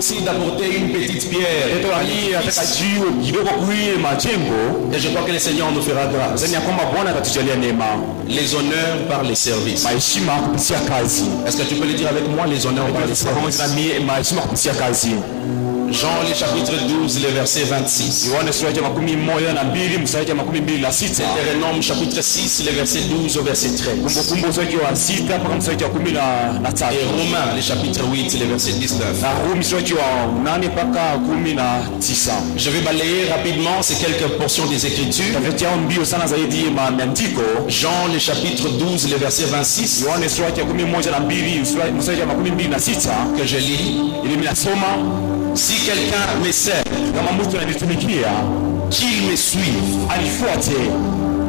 aussi d'apporter une petite pierre. Et je crois que le Seigneur nous fera grâce. Les honneurs par les services. Est-ce que tu peux le dire avec moi, les honneurs par les services? Jean, le chapitre 12, le verset 26. Deutéronome, chapitre 6, le verset 12 au verset 13. Et Romains, le chapitre 8, le verset 19. Je vais balayer rapidement ces quelques portions des Écritures. Jean, le chapitre 12, le verset 26. Que je lis. Si quelqu'un me sert, qu'il me suive.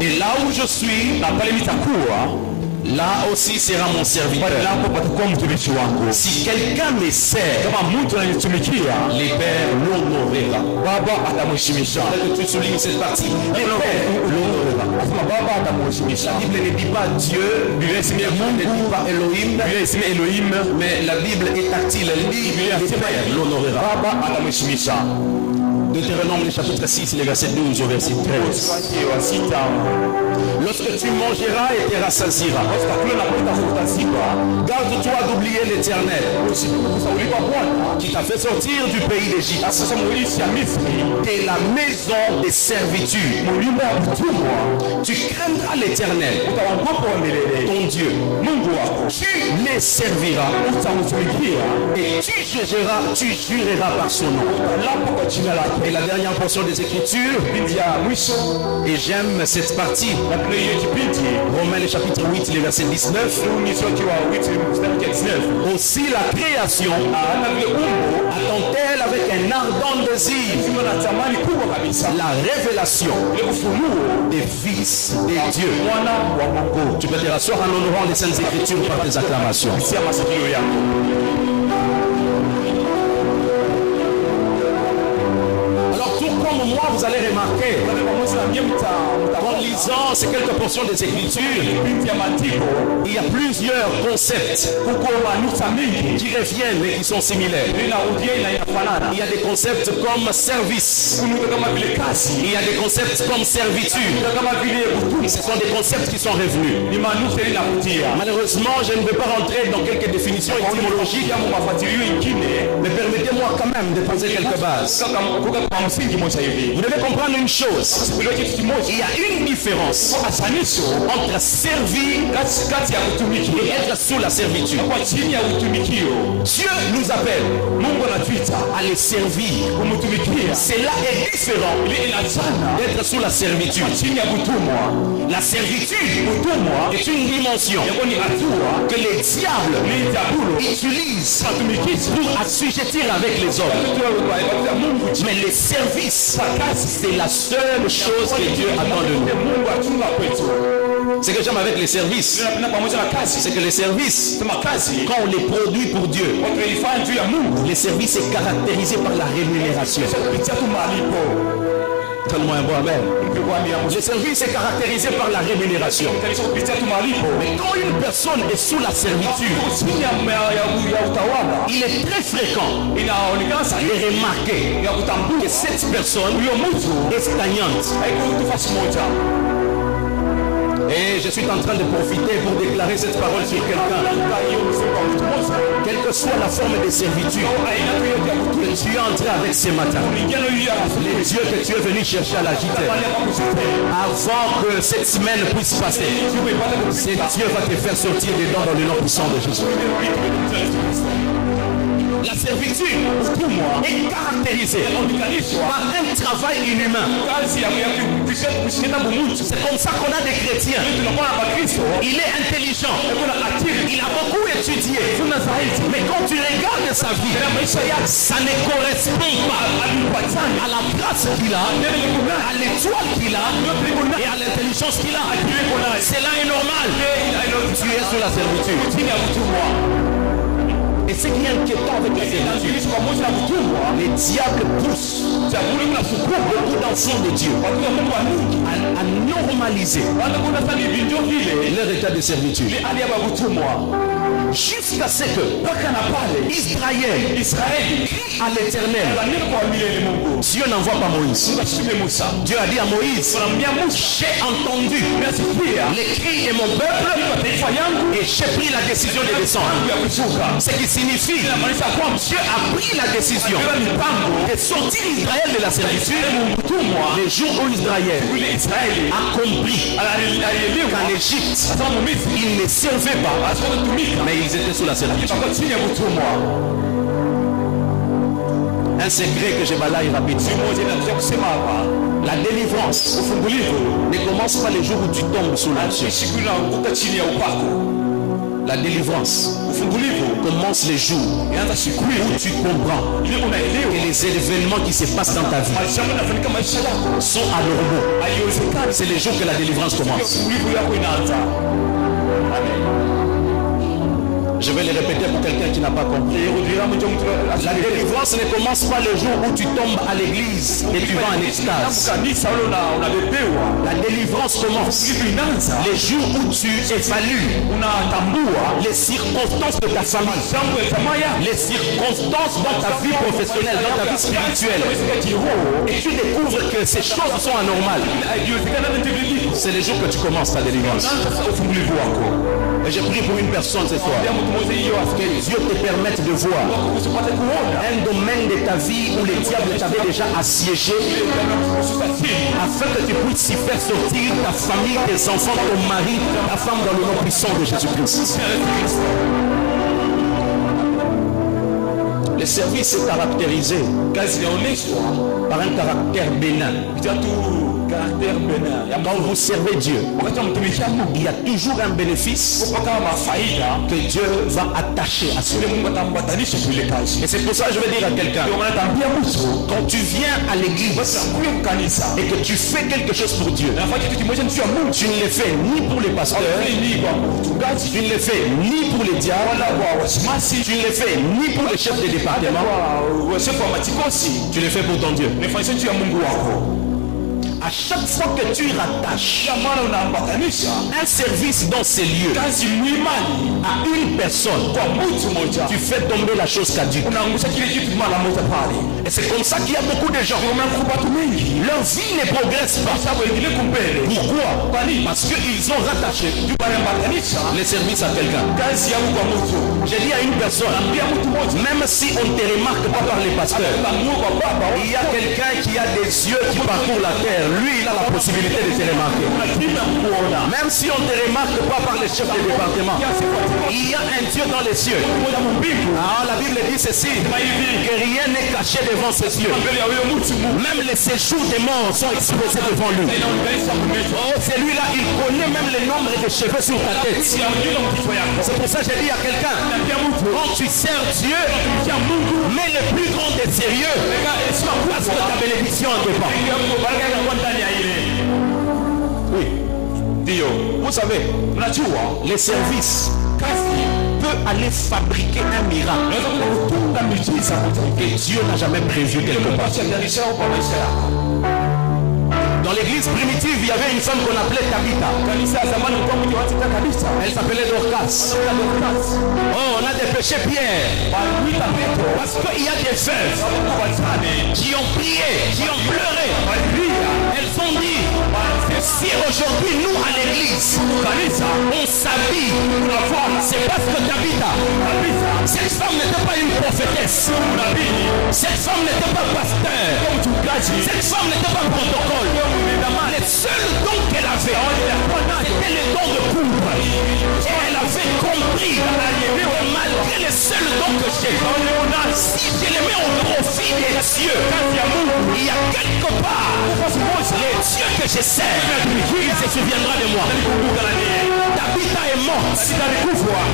Et là où je suis, là aussi sera mon serviteur. Si quelqu'un me sert, les pères l'honorera. Que tu soulignes cette partie. Les pères l'honorera. La Bible ne dit pas Dieu, ne dit pas Elohim, mais la Bible est tactile. Elle dit les pères l'honorera. Deutéronome, le chapitre 6, le verset 12 au verset 13. Lorsque tu mangeras et te rassasieras, garde-toi d'oublier l'Éternel qui t'a fait sortir du pays d'Égypte, de la maison des servitudes. Tu craindras l'Éternel, ton Dieu. Tu les serviras et tu jureras par son nom. Et la dernière portion des Écritures, et j'aime cette partie, Romains le chapitre 8, le verset 19. Aussi la création attend-elle avec un ardent désir la révélation des fils des dieux. Tu peux te rasseoir en honorant les saintes Écritures par tes acclamations. Moi, vous allez remarquer, en lisant ces quelques portions des Écritures, il y a plusieurs concepts qui reviennent et qui sont similaires. Il y a des concepts comme service. Il y a des concepts comme servitude. Ce sont des concepts qui sont revenus. Malheureusement, je ne vais pas rentrer dans quelques définitions étymologiques, mais permettez-moi quand même de poser quelques bases. Vous devez comprendre une chose. Il y a une différence entre servir et être sous la servitude. Dieu nous appelle à les servir. Cela est différent d'être sous la servitude. La servitude est une dimension que les diables utilisent pour assujettir avec les hommes. Mais les services, c'est la seule chose que Dieu attend de nous. Ce que j'aime avec les services, c'est que les services, quand on les produit pour Dieu, les services est caractérisé par la rémunération. Donne-moi un bon amen. Le service est caractérisé par la rémunération. Mais quand une personne est sous la servitude, il est très fréquent de remarquer que cette personne est stagnante. Et je suis en train de profiter pour déclarer cette parole sur quelqu'un. Quelle que soit la forme de servitude que tu es entré avec ce matin, les dieux que tu es venu chercher à l'agiter, avant que cette semaine puisse passer, ce Dieu va te faire sortir dedans dans le nom puissant de Jésus. La servitude, pour moi, est caractérisée par un travail inhumain. C'est comme ça qu'on a des chrétiens. Il est intelligent. Il a beaucoup étudié. Mais quand tu regardes sa vie, ça ne correspond pas à la grâce qu'il a, à l'étoile qu'il a et à l'intelligence qu'il a. Cela est normal. Tu es sous la servitude. Et ce qui est inquiétant avec la servitude, les diables poussent beaucoup d'enfants de Dieu à normaliser leur état de servitude. jusqu'à ce que Israël crie à l'Éternel. Dieu n'envoie pas Moïse. Dieu a dit à Moïse, j'ai entendu les cris de mon peuple et j'ai pris la décision de descendre. Ce qui signifie Dieu a pris la décision de sortir Israël de la servitude le jour où Israël a compris qu'en Égypte ils ne servaient pas, mais ils étaient sous la servitude. Un secret que je balaye rapidement. La délivrance ne commence pas le jour où tu tombes sous l'onction. La délivrance commence les jours où tu comprends que les événements qui se passent dans ta vie sont anormaux. C'est les jours que la délivrance commence. Je vais le répéter pour quelqu'un qui n'a pas compris. La délivrance ne commence pas le jour où tu tombes à l'église et tu vas en extase. La délivrance commence les jours où tu évalues les circonstances de ta famille, les circonstances dans ta vie professionnelle, dans ta vie spirituelle. Et tu découvres que ces choses sont anormales. C'est le jour que tu commences ta délivrance. Et je prie pour une personne ce soir. Que Dieu te permette de voir un domaine de ta vie où le diable t'avait déjà assiégé, afin que tu puisses y faire sortir ta famille, tes enfants, ton mari, ta femme dans le nom puissant de Jésus-Christ. Le service est caractérisé par un caractère bénin. Quand vous servez Dieu, il y a toujours un bénéfice que Dieu va attacher à cela. Et c'est pour ça que je vais dire à quelqu'un, quand tu viens à l'église et que tu fais quelque chose pour Dieu, tu ne le fais ni pour les pasteurs, tu ne le fais ni pour les diables, tu ne le fais ni pour les chefs de département, tu le fais pour ton Dieu. À chaque fois que tu rattaches un service dans ces lieux à une personne, tu fais tomber la chose caduque. Et c'est comme ça qu'il y a beaucoup de gens. Leur vie ne progresse pas. Pourquoi? Parce qu'ils ont rattaché les services à quelqu'un. J'ai dit à une personne, même si on ne te remarque pas par les pasteurs, il y a quelqu'un qui a des yeux qui parcourent la terre. Lui, il a la possibilité de te remarquer. Même si on ne te remarque pas par les chefs de département, il y a un Dieu dans les cieux. Alors la Bible dit ceci, que rien n'est caché devant ses yeux. Même les séjours des morts sont exposés devant lui. Oh, celui-là, il connaît même le nombre de cheveux sur ta tête. C'est pour ça que j'ai dit à quelqu'un, quand tu sers Dieu, mets le plus grand des sérieux, parce que ta bénédiction dépend. Oui. Vous savez, les services peut aller fabriquer un miracle que Dieu n'a jamais prévu quelque part. Dans l'église primitive, il y avait une femme qu'on appelait Tabitha. Elle s'appelait Dorcas. Oh, on a dépêché Pierre. Parce qu'il y a des fèves qui ont prié, qui ont pleuré. Elles ont dit, si aujourd'hui nous à l'église, on s'habille, c'est parce que Tabitha, cette femme n'était pas une prophétesse. Cette femme n'était pas pasteur. Cette femme n'était pas protocole. Le seul don qu'elle avait, c'était le don de poudre. Et elle avait compris que malgré le seul don que j'ai, si je le mets au profit des cieux, il y a quelque part les dieux que je sers, il se souviendra de moi. Tabitha est morte,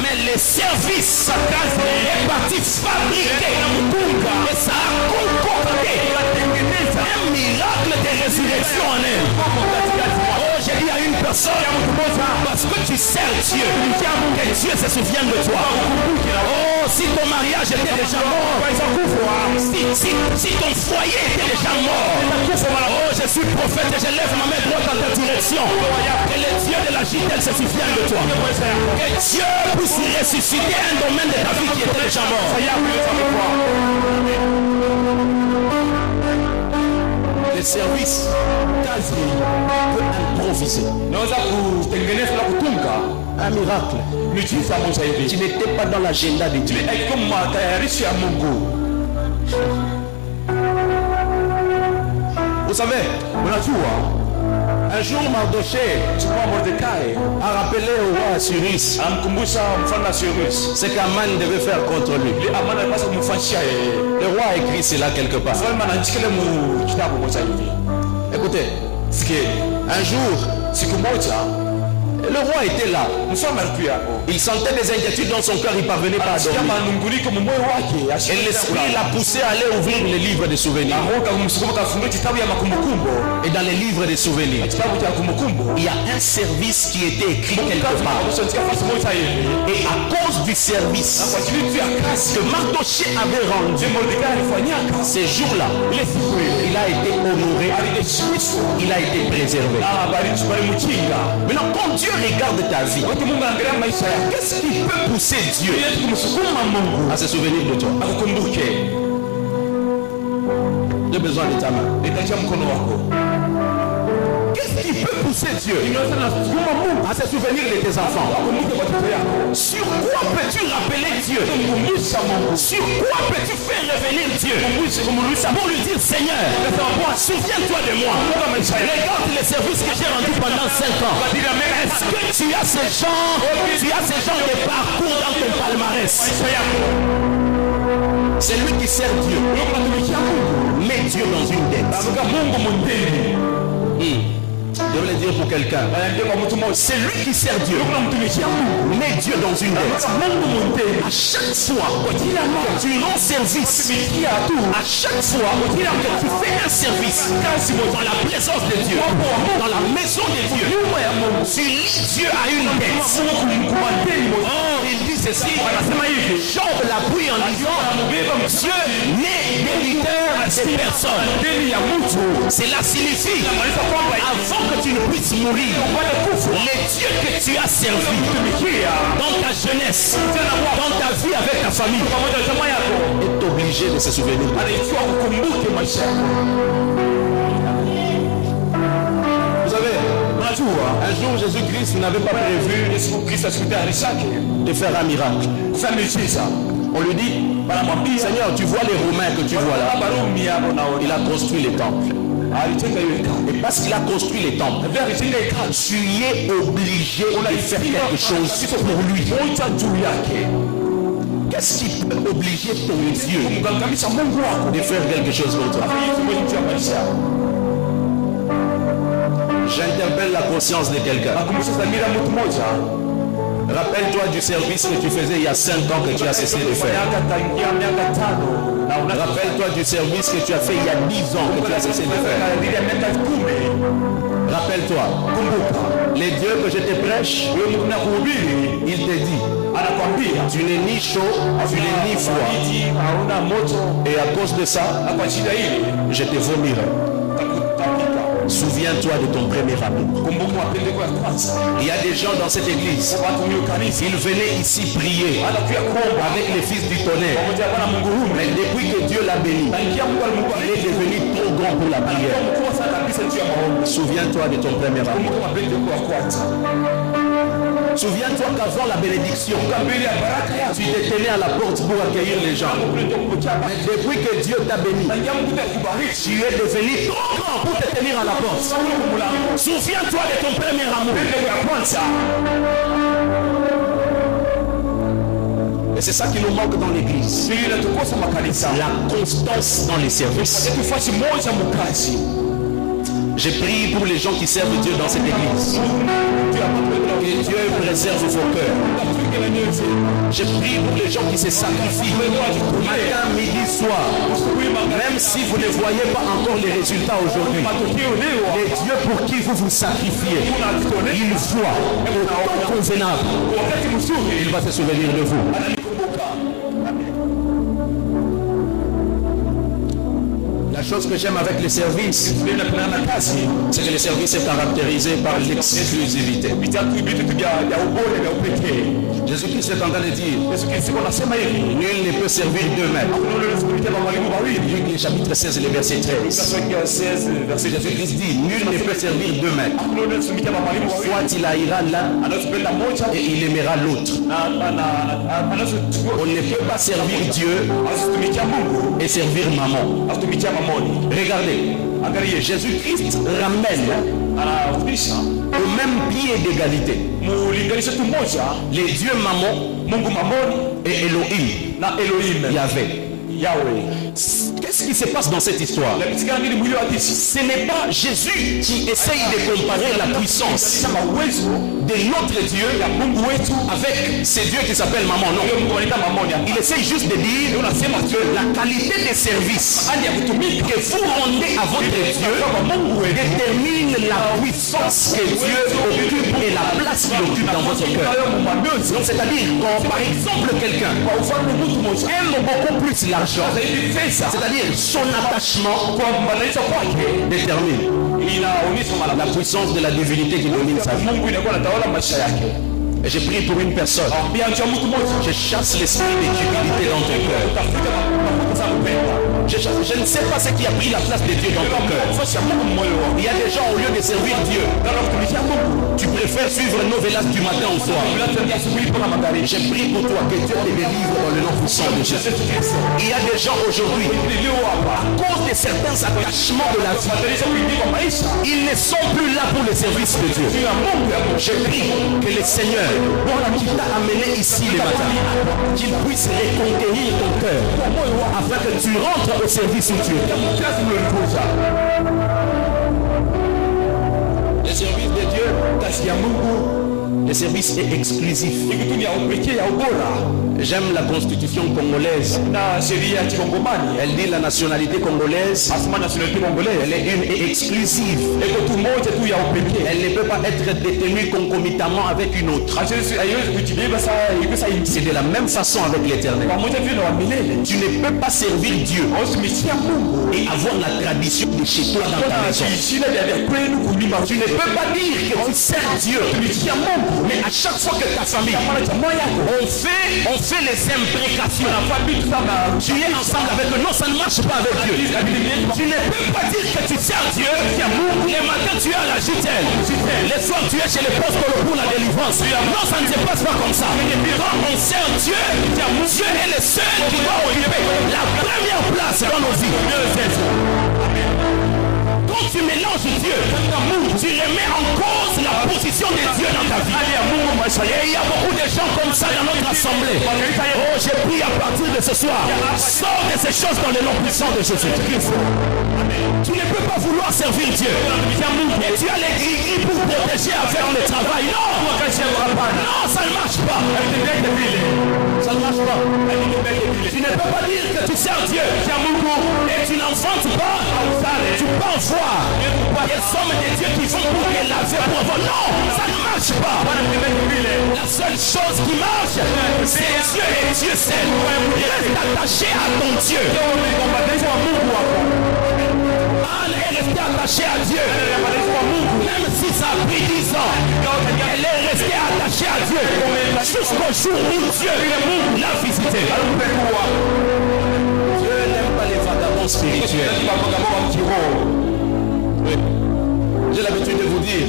mais le service est parti fabriquer et ça a concocté un miracle de résurrection en elle. Oh, j'ai dit à une personne, parce que tu sers Dieu, que Dieu se souvienne de toi. Oh, si ton mariage était déjà mort, si Si ton foyer était déjà mort, oh, je suis prophète et je lève ma main droite dans ta direction. Que le Dieu de la JTL se souvienne de toi. Que Dieu puisse ressusciter un domaine de ta vie qui était déjà mort. Le service quasi peut improviser. Un miracle. Tu n'étais pas dans l'agenda de Dieu. Vous savez, un jour Mardoché a rappelé au roi Assyrus ce qu'Aman devait faire contre lui. Le roi a écrit cela quelque part. Écoutez, un jour, le roi était là. Il sentait des inquiétudes dans son cœur, il ne parvenait pas à dormir. Et l'esprit l'a poussé à aller ouvrir les livres de souvenirs. Et dans les livres de souvenirs, il y a un service qui était écrit quelque part. Et à cause du service que Mardoché avait rendu, ces jours-là, il a été honoré, il a été préservé. Maintenant, quand Dieu regarde ta vie, qu'est-ce qui peut pousser Dieu à se souvenir de toi? J'ai besoin de ta main. Qu'est-ce qui peut pousser Dieu à se souvenir de tes enfants? Sur quoi peux-tu rappeler Dieu? Sur quoi peux-tu faire revenir Dieu? Pour lui dire, Seigneur, souviens-toi de moi. Regarde les services que j'ai rendus pendant 5 ans. Est-ce que tu as ces gens de parcours dans ton palmarès? C'est lui qui sert Dieu. Mets Dieu dans une dette. Je vais le dire pour quelqu'un. C'est lui qui sert Dieu. Mets Dieu dans une dette. À chaque fois que tu rends service, à chaque fois que tu fais un service dans la présence de Dieu, dans la maison de Dieu, tu lis Dieu à une dette. Oh, il dit ceci. Job l'appuie en disant, Dieu n'est débiteur à ces personnes. Cela signifie, avant que tu ne puisses mourir, les dieux que tu as servis dans ta jeunesse, dans ta vie avec ta famille, est obligé de se souvenir. Vous savez, un jour Jésus-Christ n'avait pas prévu de faire un miracle. On lui dit, Seigneur, tu vois les Romains que tu vois là. Il a construit les temples. Et parce qu'il a construit les temples, tu es obligé de faire quelque chose pour lui. Qu'est-ce qui peut obliger ton Dieu de faire quelque chose pour toi? J'interpelle la conscience de quelqu'un. Rappelle-toi du service que tu faisais il y a 5 ans que tu as cessé de faire. Rappelle-toi du service que tu as fait il y a 10 ans que tu as cessé de faire. Rappelle-toi, les dieux que je te prêche, il te dit, tu n'es ni chaud, tu n'es ni froid. Et à cause de ça, je te vomirai. Souviens-toi de ton premier amour. Il y a des gens dans cette église, ils venaient ici prier avec les fils du tonnerre. Mais depuis que Dieu l'a béni, il est devenu trop grand pour la prière. Souviens-toi de ton premier amour. Souviens-toi qu'avant la bénédiction, tu te tenais à la porte pour accueillir les gens. Mais depuis que Dieu t'a béni, tu es devenu trop grand pour te tenir à la porte. Souviens-toi de ton premier amour. Et c'est ça qui nous manque dans l'église. La constance dans les services. J'ai prié pour les gens qui servent Dieu dans cette église. Que Dieu préserve vos cœurs. J'ai prié pour les gens qui se sacrifient matin, midi, soir. Même si vous ne voyez pas encore les résultats aujourd'hui, les dieux pour qui vous vous sacrifiez, ils voient au temps convenable. Il va se souvenir de vous. La chose que j'aime avec les services, c'est que le service est caractérisé par l'exclusivité. Jésus-Christ est en train de dire, nul ne peut servir deux maîtres. Luc chapitre 16 et le verset 13. Jésus-Christ dit, nul ne peut servir deux maîtres. Soit il haïra l'un et il aimera l'autre. On ne peut pas servir Dieu et servir maman. Regardez, Jésus-Christ ramène au même pied d'égalité les dieux maman et Elohim, Yahweh. Qu'est-ce qui se passe dans cette histoire? Ce n'est pas Jésus qui essaye de comparer la puissance de notre Dieu avec ces dieux qui s'appellent maman. Non. Il essaye juste de dire que la qualité des services que vous rendez à votre Dieu détermine la puissance que Dieu occupe et la place qu'il occupe dans votre cœur. Donc c'est-à-dire quand par exemple quelqu'un aime beaucoup plus l'argent, c'est-à-dire son attachement détermine la puissance de la divinité qui domine sa vie. Et je prie pour une personne. Je chasse l'esprit d'humilité dans ton cœur. Je ne sais pas ce qui a pris la place de Dieu dans ton cœur. Il y a des gens, au lieu de servir Dieu, tu préfères suivre Novelas du matin au soir. Je prie pour toi que Dieu te délivre dans le nom puissant de Jésus. Il y a des gens aujourd'hui, à cause de certains attachements de la vie, ils ne sont plus là pour le service de Dieu. Je prie que le Seigneur, qui t'a amené ici le matin, qu'il puisse reconquérir ton cœur afin que tu rentres au service où tu es. Le service de Dieu, le service est exclusif. J'aime la constitution congolaise. Elle dit la nationalité congolaise, elle est une et exclusive. Elle ne peut pas être détenue concomitamment avec une autre. C'est de la même façon avec l'Éternel. Tu ne peux pas servir Dieu et avoir la tradition de chez toi dans ta maison. Tu ne peux pas dire que tu sers Dieu, mais à chaque fois que ta famille, on fait les imprécations. Tu es ensemble avec eux. Non, ça ne marche pas avec Dieu. Tu ne peux pas dire que tu sers Dieu. Le matin, tu es à la JTL. Le soir, tu es chez le poste pour la délivrance. Non, ça ne se passe pas comme ça. Quand on sert Dieu, Dieu est le seul qui doit occuper la première place dans nos vies. Quand tu mélanges Dieu, tu remets en cause la position de Dieu dans ta vie. Et il y a beaucoup de gens comme ça dans notre assemblée. Oh, j'ai pris à partir de ce soir. Sors de ces choses dans le nom puissant de Jésus-Christ. Tu ne peux pas vouloir servir Dieu. Et tu as les gris-gris pour protéger à faire le travail. Non, non, ça ne marche pas. Ça ne marche pas. Tu ne peux pas dire que tu sers Dieu et tu n'enfantes pas. Tu peux en voir des hommes de Dieu qui font pour laver pour avoir. Non, ça ne marche pas. La seule chose qui marche, c'est Dieu et Dieu seul. Reste attaché à ton Dieu. Elle est restée attachée à Dieu. Même si ça a pris 10 ans, elle est restée attachée à Dieu. Jusqu'au jour où Dieu l'a visité. Dieu n'aime pas les vagabonds spirituels. Oui. J'ai l'habitude de vous dire,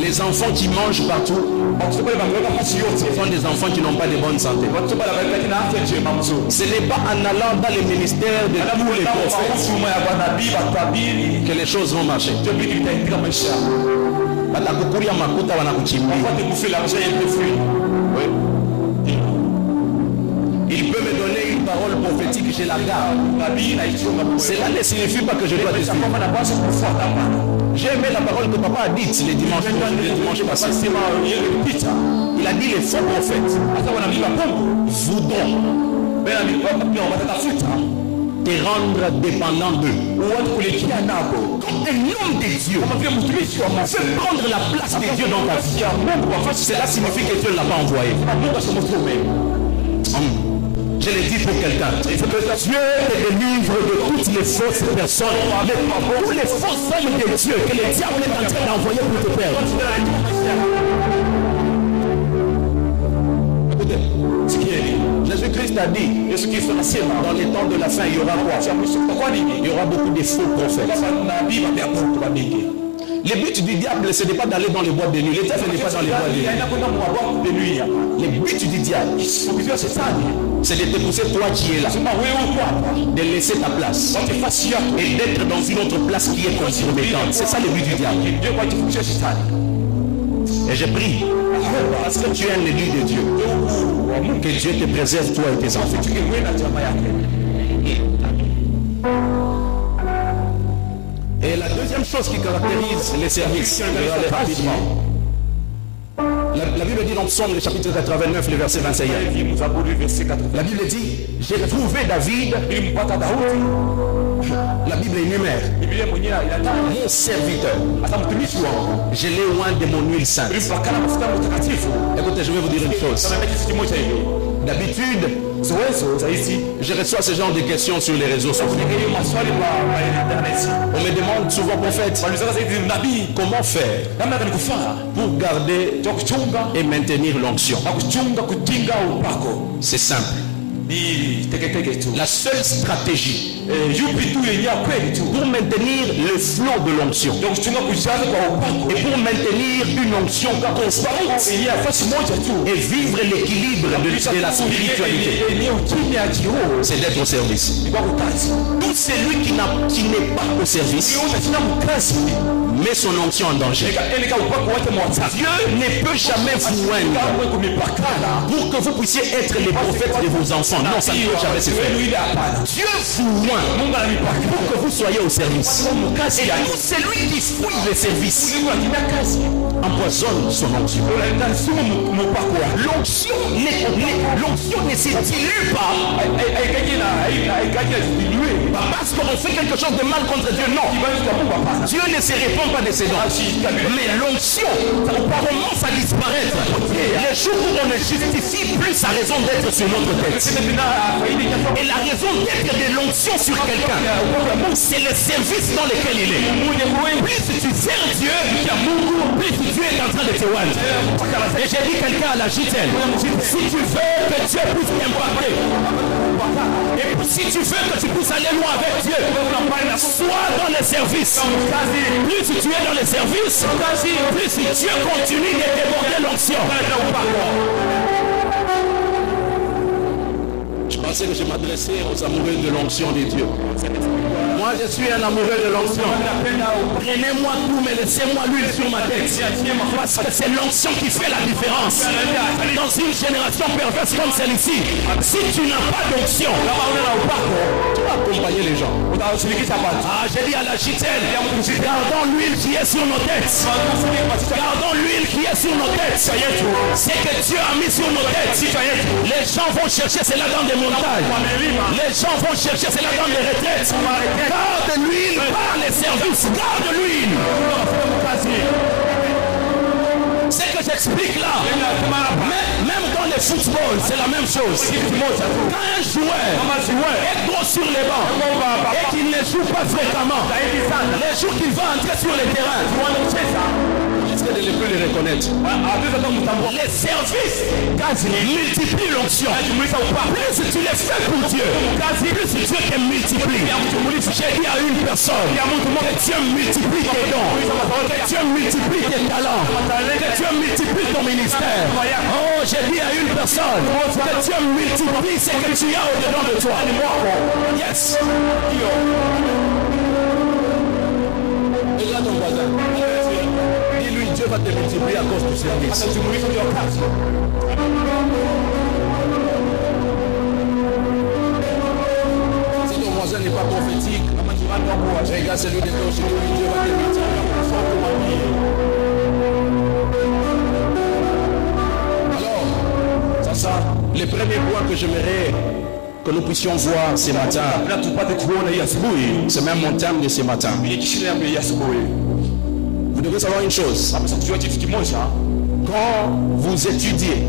les enfants qui mangent partout sont des enfants qui n'ont pas de bonne santé. Ce n'est pas en allant dans les ministères de tous les prophètes que les choses vont marcher. Il peut me donner une parole prophétique, je la garde. Cela ne signifie pas que je dois te suivre. J'ai aimé la parole que papa a dite le dimanche passé. Il a dit les faux prophètes voudront te rendre dépendant d'eux. Quand un homme de Dieu veut prendre la place de Dieu dans ta vie, cela signifie que Dieu ne l'a pas envoyé. Je l'ai dit pour quelqu'un. Dieu te délivre de toutes les fausses personnes, tous les faux hommes de Dieu que le diable est en train d'envoyer pour te perdre. Écoutez, ce qui est dit. Jésus-Christ a dit, dans les temps de la fin, il y aura quoi? Il y aura beaucoup de faux prophètes. Le but du diable, ce n'est pas d'aller dans les boîtes de nuit. Le diable n'est pas dans les boîtes de nuit. Le but du diable, c'est de te pousser toi qui es là, de laisser ta place et d'être dans une autre place qui est compromettante. C'est ça le but du diable. Et je prie, parce que tu es un élu de Dieu, que Dieu te préserve toi et tes enfants. Et la deuxième chose qui caractérise les services, rapidement. La Bible dit dans Psaume, le chapitre 89, le verset 21. La Bible dit, j'ai trouvé David. La Bible énumère mon serviteur. Je l'ai loin de mon huile sainte. Écoutez, je vais vous dire une chose. D'habitude, je reçois ce genre de questions sur les réseaux sociaux. On me demande souvent, prophète, comment faire pour garder et maintenir l'onction? C'est simple. La seule stratégie pour maintenir le flot de l'onction et pour maintenir une onction constante et vivre l'équilibre de la spiritualité, c'est d'être au service. Tout celui qui n'est pas au service met son onction en danger. Dieu ne peut jamais vous oindre pour que vous puissiez être les prophètes de vos enfants. Non, ça ne peut jamais se faire. Dieu vous oint pour que vous soyez au service. Et tout celui qui fouille le service empoisonne son onction. L'onction ne se dilue pas parce qu'on fait quelque chose de mal contre Dieu. Non, Dieu ne se répand pas de ses dons. Mais l'onction commence à disparaître. Les jours où on ne justifie plus sa raison d'être sur notre tête. Et la raison d'être de l'onction sur quelqu'un, c'est le service dans lequel il est. Plus tu sers Dieu, plus Dieu est en train de te oindre. Et j'ai dit quelqu'un à la JTL, si tu veux que Dieu puisse t'impacter, et si tu veux que tu puisses aller loin avec Dieu, sois dans le service. Plus tu es dans le service, plus Dieu continue de déborder l'onction. Je pensais que je m'adressais aux amoureux de l'onction de Dieu. Moi, je suis un amoureux de l'onction. Prenez-moi tout, mais laissez-moi l'huile sur ma tête. Parce que c'est l'onction qui fait la différence. Dans une génération perverse comme celle-ci, si tu n'as pas d'onction, tu vas accompagner les gens. Ah, j'ai dit à la JTL, gardons l'huile qui est sur nos têtes. Gardons l'huile qui est sur nos têtes. C'est que Dieu a mis sur nos têtes. Les gens vont chercher cela dans des montagnes. Les gens vont chercher cela dans des retraites. Garde l'huile par les services. Garde l'huile. C'est que j'explique là. Même dans le football, c'est la même chose. Quand un joueur est gros sur les bancs et qu'il ne joue pas fréquemment, les jours qu'il va entrer sur le terrain, est-ce que ne peut les reconnaître? Les services multiplient l'onction. Plus tu les fais pour Dieu, plus Dieu te multiplie. J'ai dit à une personne que Dieu multiplie tes dons, que Dieu multiplie tes talents, que Dieu multiplie ton ministère. Oh, j'ai dit à une personne que Dieu multiplie ce que tu as au-dedans de toi. Yes. Regarde ton voisin. Dis-lui, Dieu va te multiplier à cause du service. Si ton voisin n'est pas prophétique, regarde celui de toi, Dieu va te multiplier. Alors, ça, le premier point que j'aimerais que nous puissions voir ce matin, c'est même mon thème de ce matin. Vous devez savoir une chose. Quand vous étudiez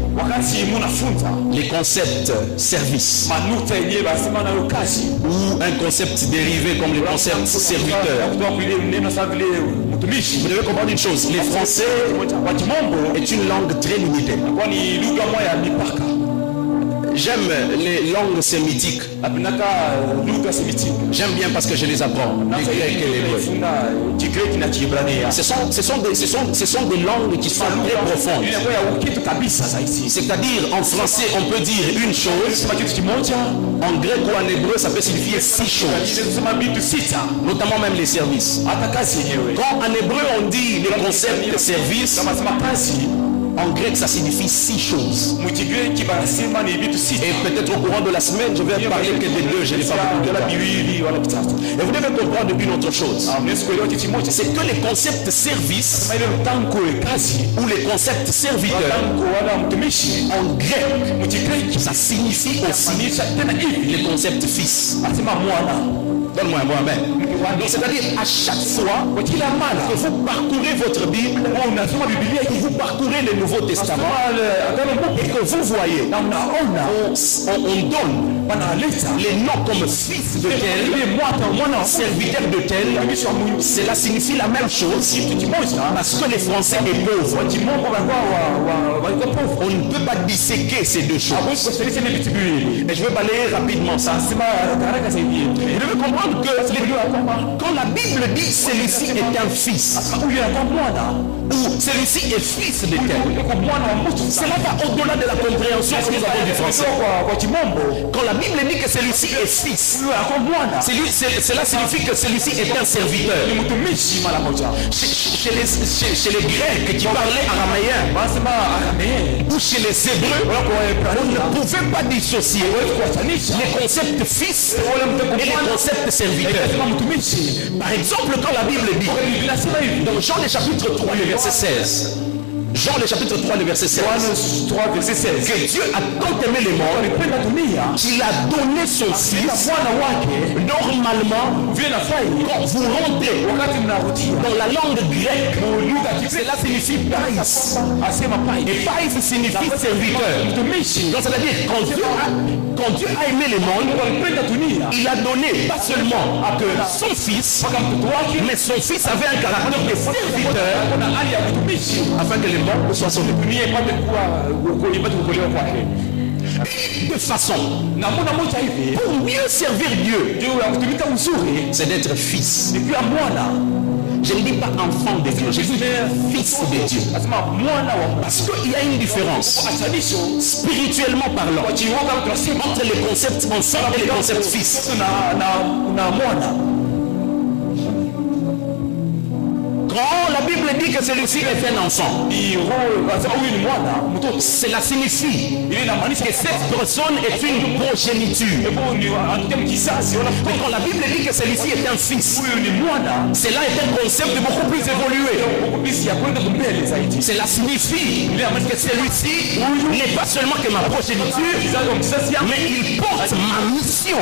les concepts service ou un concept dérivé comme le concept serviteur, vous devez comprendre une chose, les Français est une langue très limitée. J'aime les langues sémitiques. J'aime bien parce que je les apprends. Les Grecs et les Hébreux. Ce sont des langues qui sont très profondes. C'est-à-dire, en français, on peut dire une chose. En grec ou en hébreu, ça peut signifier 6 choses. Notamment même les services. Quand en hébreu, on dit les concepts de service, en grec, ça signifie 6 choses. Et peut-être au courant de la semaine, je vais parler que des deux. Je n'ai pas beaucoup de temps. Et vous devez comprendre une autre chose. C'est que les concepts service ou les concepts serviteurs, en grec, ça signifie aussi les concepts fils. Donne-moi un bon amen. Donc c'est-à-dire à chaque fois que vous parcourez votre Bible, que vous parcourez le Nouveau Testament et que vous voyez, on donne les noms comme fils de tel, serviteur de tel. Cela signifie la même chose parce que les Français est pauvre. On ne peut pas disséquer ces deux choses. Et je vais balayer rapidement ça. Vous devez comprendre que quand la Bible dit celui-ci est un fils ou celui-ci est fils de tel, cela va au-delà de la compréhension que nous avons du français. Quand la Bible dit que celui-ci est fils, cela signifie que celui-ci est un serviteur. Chez les Grecs qui parlaient araméen ou chez les Hébreux, on ne pouvait pas dissocier les concepts fils et les concepts serviteurs. Par exemple, quand la Bible dit dans Jean le chapitre 3 le verset 16, Jean le chapitre 3 le verset 16, que Dieu a tant aimé le monde qu'il a donné son fils. Normalement, quand vous rentrez dans la langue grecque, cela signifie païs. Et païs signifie serviteur. Donc c'est-à-dire quand Dieu a aimé le monde, il a donné pas seulement que son fils, mais son fils avait un caractère de serviteur afin que le monde soit sauvé. De façon, pour mieux servir Dieu, c'est d'être fils. Je ne dis pas enfant de Dieu, je dis fils de Dieu. Parce qu'il y a une différence, spirituellement parlant, entre les concepts enfant et les concepts fils. Quand la Bible dit que celui-ci est un enfant, cela signifie que cette personne est une progéniture. Mais quand la Bible dit que celui-ci est un fils, cela est un concept beaucoup plus évolué. Cela signifie que celui-ci n'est pas seulement que ma progéniture, mais il porte ma mission.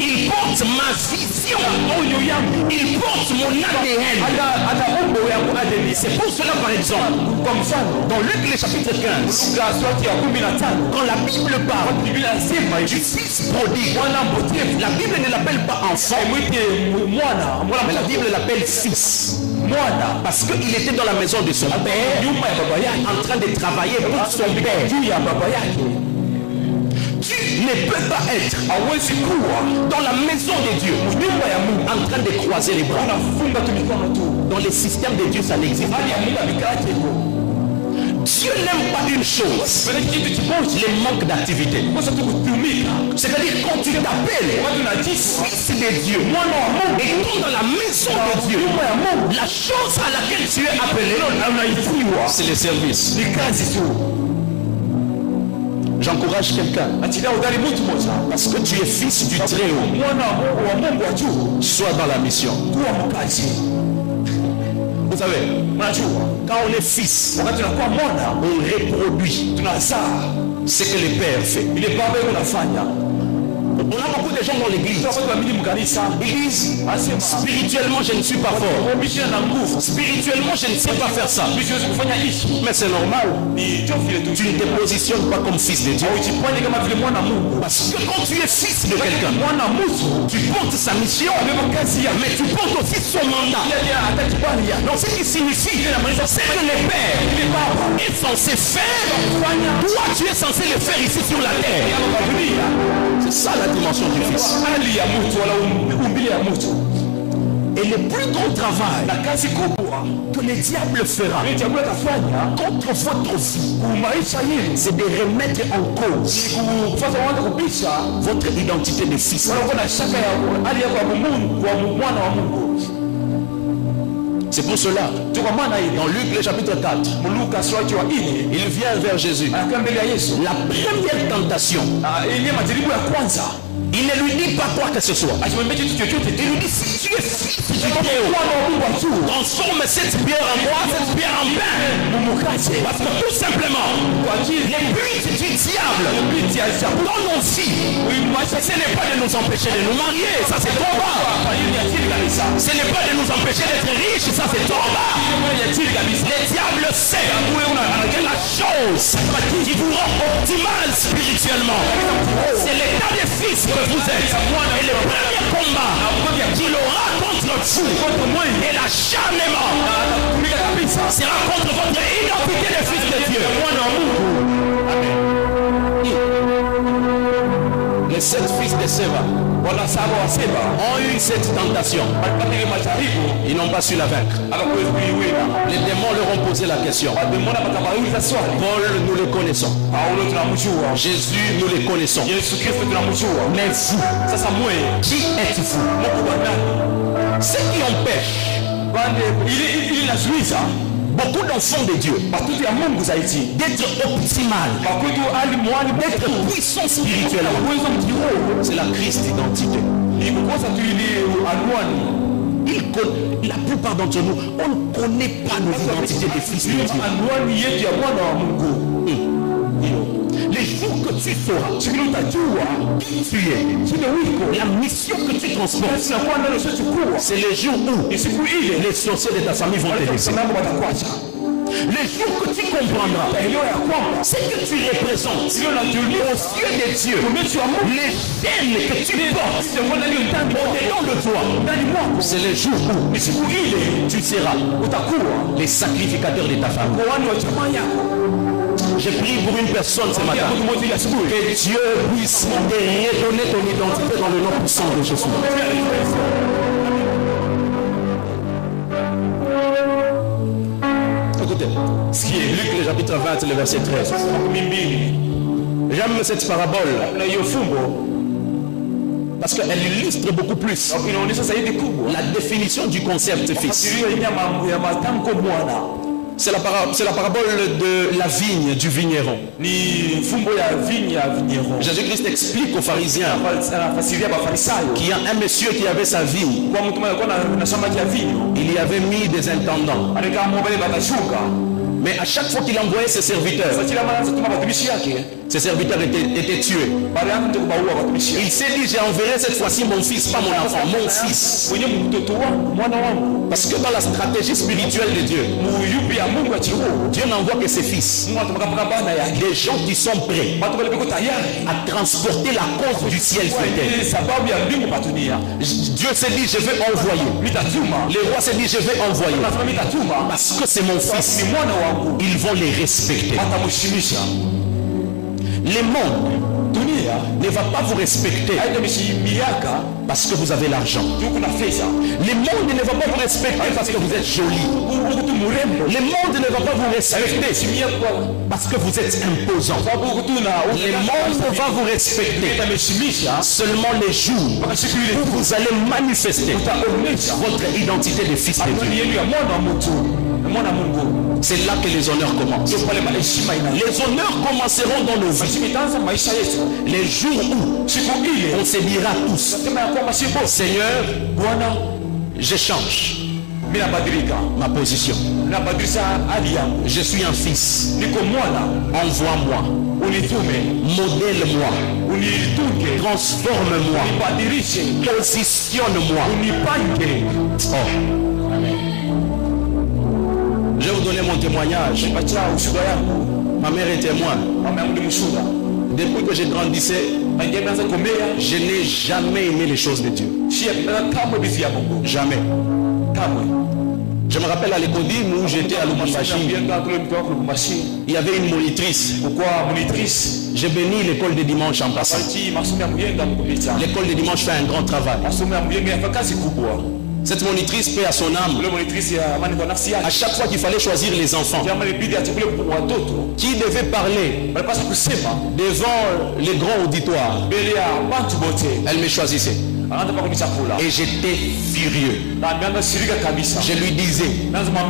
Il porte ma vision. Il porte mon ADN. C'est pour cela, par exemple, dans Luc le chapitre 15, quand la Bible parle du fils prodigue, la Bible ne l'appelle pas enfant, mais la Bible l'appelle fils. Parce qu'il était dans la maison de son père, en train de travailler pour son père. Tu ne peux pas être dans la maison de Dieu en train de croiser les bras. Dans les systèmes de Dieu, ça n'existe pas. Dieu n'aime pas une chose, les manques d'activité. C'est-à-dire quand tu t'appelles fils de Dieu et tu dans la maison de Dieu, la chose à laquelle tu es appelé, c'est le service. J'encourage quelqu'un parce que tu es fils du Très-Haut. Sois dans la mission. Vous savez, quand on est fils, on reproduit ce que le père fait. On a beaucoup de gens dans l'église. Ils disent, spirituellement je ne suis pas fort. Spirituellement je ne sais pas faire ça. Mais c'est normal. Tu ne te positionnes pas comme fils de Dieu. Parce que quand tu es fils de quelqu'un, tu portes sa mission, mais tu portes aussi son mandat. Donc ce qui signifie, c'est que le Père est censé faire, toi tu es censé le faire ici sur la terre. C'est ça la dimension du Fils. Et le plus grand travail que le diable fera contre votre vie, c'est de remettre en cause votre identité de fils. C'est pour cela, dans Luc le chapitre 4, il vient vers Jésus. La première tentation, il ne lui dit pas quoi que ce soit. Il lui dit, si tu es fils du Dieu, transforme cette pierre en bois, cette pierre en pain. Parce que tout simplement, les buts du diable dans nos vies, ce n'est pas de nous empêcher de nous marier, ça c'est trop bas. Ce n'est pas de nous empêcher d'être riches, ça c'est trop bas. Le diable sait que la chose qui vous rend optimal spirituellement, c'est l'état des fils que vous êtes. Et le premier combat qu'il aura contre vous et l'acharnement sera contre votre identité de fils de Dieu. Les 7 fils de Séva ont eu cette tentation. Ils n'ont pas su la vaincre. Les démons leur ont posé la question. Paul, nous le connaissons. Jésus, nous le connaissons. Mais vous, qui êtes-vous? Ceux qui ont peur, beaucoup d'enfants de Dieu, d'être optimal, d'être puissant spirituellement, c'est la Christ identité. La plupart d'entre nous, on ne connaît pas nos identités de fils de Dieu. Les jours que tu feras, qui tu es, la mission que tu transportes, c'est les jours où les sorciers de ta famille vont te laisser. Les jours que tu comprendras ce que tu représentes aux yeux des dieux, les gènes que tu portes au-dedans de toi, c'est les jours où tu seras les sacrificateurs de ta famille. J'ai prié pour une personne ce matin, que Dieu puisse te redonner ton identité dans le nom puissant de Jésus. Écoutez, ce qui est Luc le chapitre 20, le verset 13. J'aime cette parabole parce qu'elle illustre beaucoup plus la définition du concept fils. C'est la parabole de la vigne du vigneron. Jésus-Christ explique aux pharisiens qu'il y a un monsieur qui avait sa vigne. Il y avait mis des intendants. Mais à chaque fois qu'il envoyait ses serviteurs étaient tués. Il s'est dit, j'enverrai cette fois-ci mon fils, pas mon enfant, mon fils. Parce que dans la stratégie spirituelle de Dieu, Dieu n'envoie que ses fils. Des gens qui sont prêts à transporter la cause du ciel sur terre. Dieu s'est dit, je vais envoyer. Le roi s'est dit, je vais envoyer. Parce que c'est mon fils. Ils vont les respecter. Le monde ne va pas vous respecter parce que vous avez l'argent. Le monde ne va pas vous respecter parce que vous êtes joli. Le monde ne va pas vous respecter parce que vous êtes imposant. Le monde va vous respecter seulement les jours où vous allez manifester votre identité de fils de Dieu. C'est là que les honneurs commencent. Les honneurs commenceront dans nos vies. Les jours où on se dira tous, Seigneur, j'échange ma position. Je suis un fils. Envoie-moi. Modèle-moi. transforme-moi, positionne-moi. Je vais vous donner mon témoignage. Ma mère est témoin. Depuis que j'ai grandissais, je n'ai jamais aimé les choses de Dieu. Jamais. Je me rappelle à l'école où j'étais à Lubumbashi, il y avait une monitrice. J'ai béni l'école de dimanche en passant. L'école de dimanche fait un grand travail. Cette monitrice, paix à son âme, à chaque fois qu'il fallait choisir les enfants qui devaient parler devant les grands auditoires, elle me choisissait. Et j'étais furieux. Je lui disais, moi,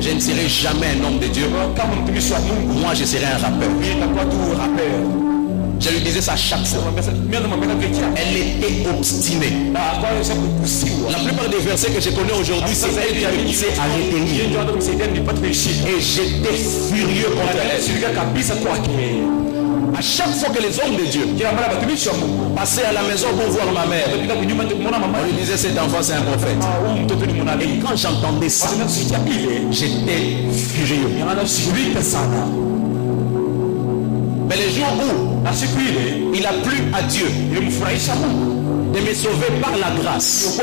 je ne serai jamais un homme de Dieu. Moi, je serai un rappeur. Je lui disais ça chaque fois. Elle était obstinée. La plupart des versets que je connais aujourd'hui, c'est elle qui avait poussé à retenir. Et j'étais furieux contre elle. À chaque fois que les hommes de Dieu passaient à la maison pour voir ma mère, on lui disait cet enfant c'est un prophète. Et quand j'entendais ça, j'étais furieux. Mais les jours où il a plu à Dieu de me sauver par la grâce,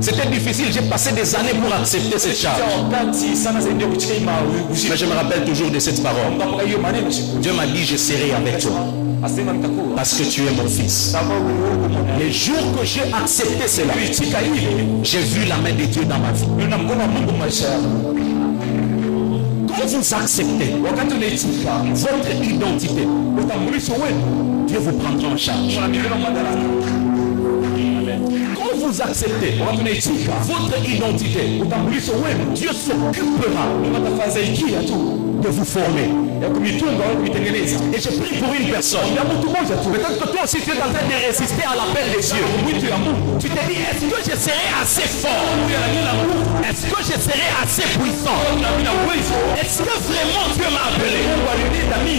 c'était difficile, j'ai passé des années pour accepter cette charge. Mais je me rappelle toujours de cette parole. Dieu m'a dit, je serai avec toi parce que tu es mon fils. Les jours que j'ai accepté cela, j'ai vu la main de Dieu dans ma vie. Quand vous acceptez votre identité, Dieu vous prendra en charge. Quand vous acceptez votre identité, Dieu s'occupera de vous former. Et je prie pour une personne. Peut-être que toi aussi tu es en train de résister à l'appel de Dieu. Tu te dis, est-ce que je serai assez fort? Est-ce que je serai assez puissant? Est-ce que vraiment Dieu m'a appelé?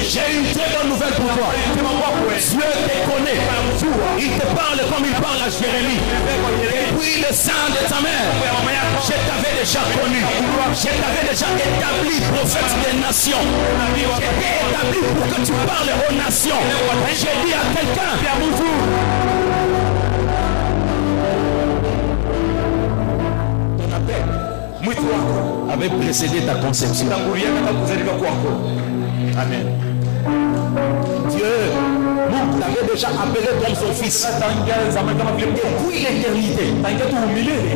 J'ai une très bonne nouvelle pour toi. Dieu te connaît. Il te parle comme il parle à Jérémie. Et puis le sang de ta mère, je t'avais déjà connu. Je t'avais déjà établi prophète des nations. Je t'ai établi pour que tu parles aux nations. Et j'ai dit à quelqu'un, ton appel avait précédé ta conception. Amen. Dieu t'avait déjà appelé comme son fils. Depuis l'éternité,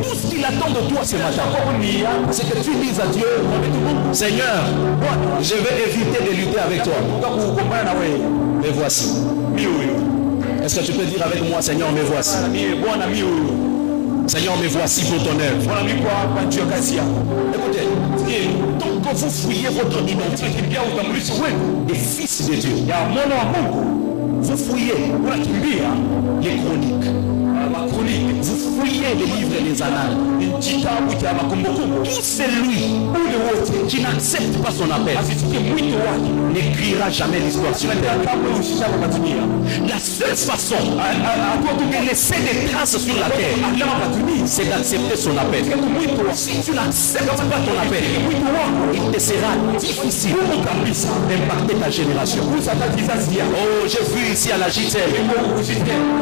tout ce qu'il attend de toi ce matin, c'est que tu dises à Dieu, Seigneur, je vais éviter de lutter avec toi. Me voici. Est-ce que tu peux dire avec moi, Seigneur, me voici? Seigneur, me voici pour ton œuvre. Écoutez, tant que vous fouillez votre identité des fils de Dieu, vous fouillez les chroniques, vous fouillez les livres et les annales. Tout celui qui n'accepte pas son appel n'écrira jamais l'histoire sur terre. La seule façon de laisser des traces sur la terre, c'est d'accepter son appel. Si tu n'acceptes pas ton appel, il te sera difficile d'impacter ta génération. Oh, j'ai vu ici à la JTL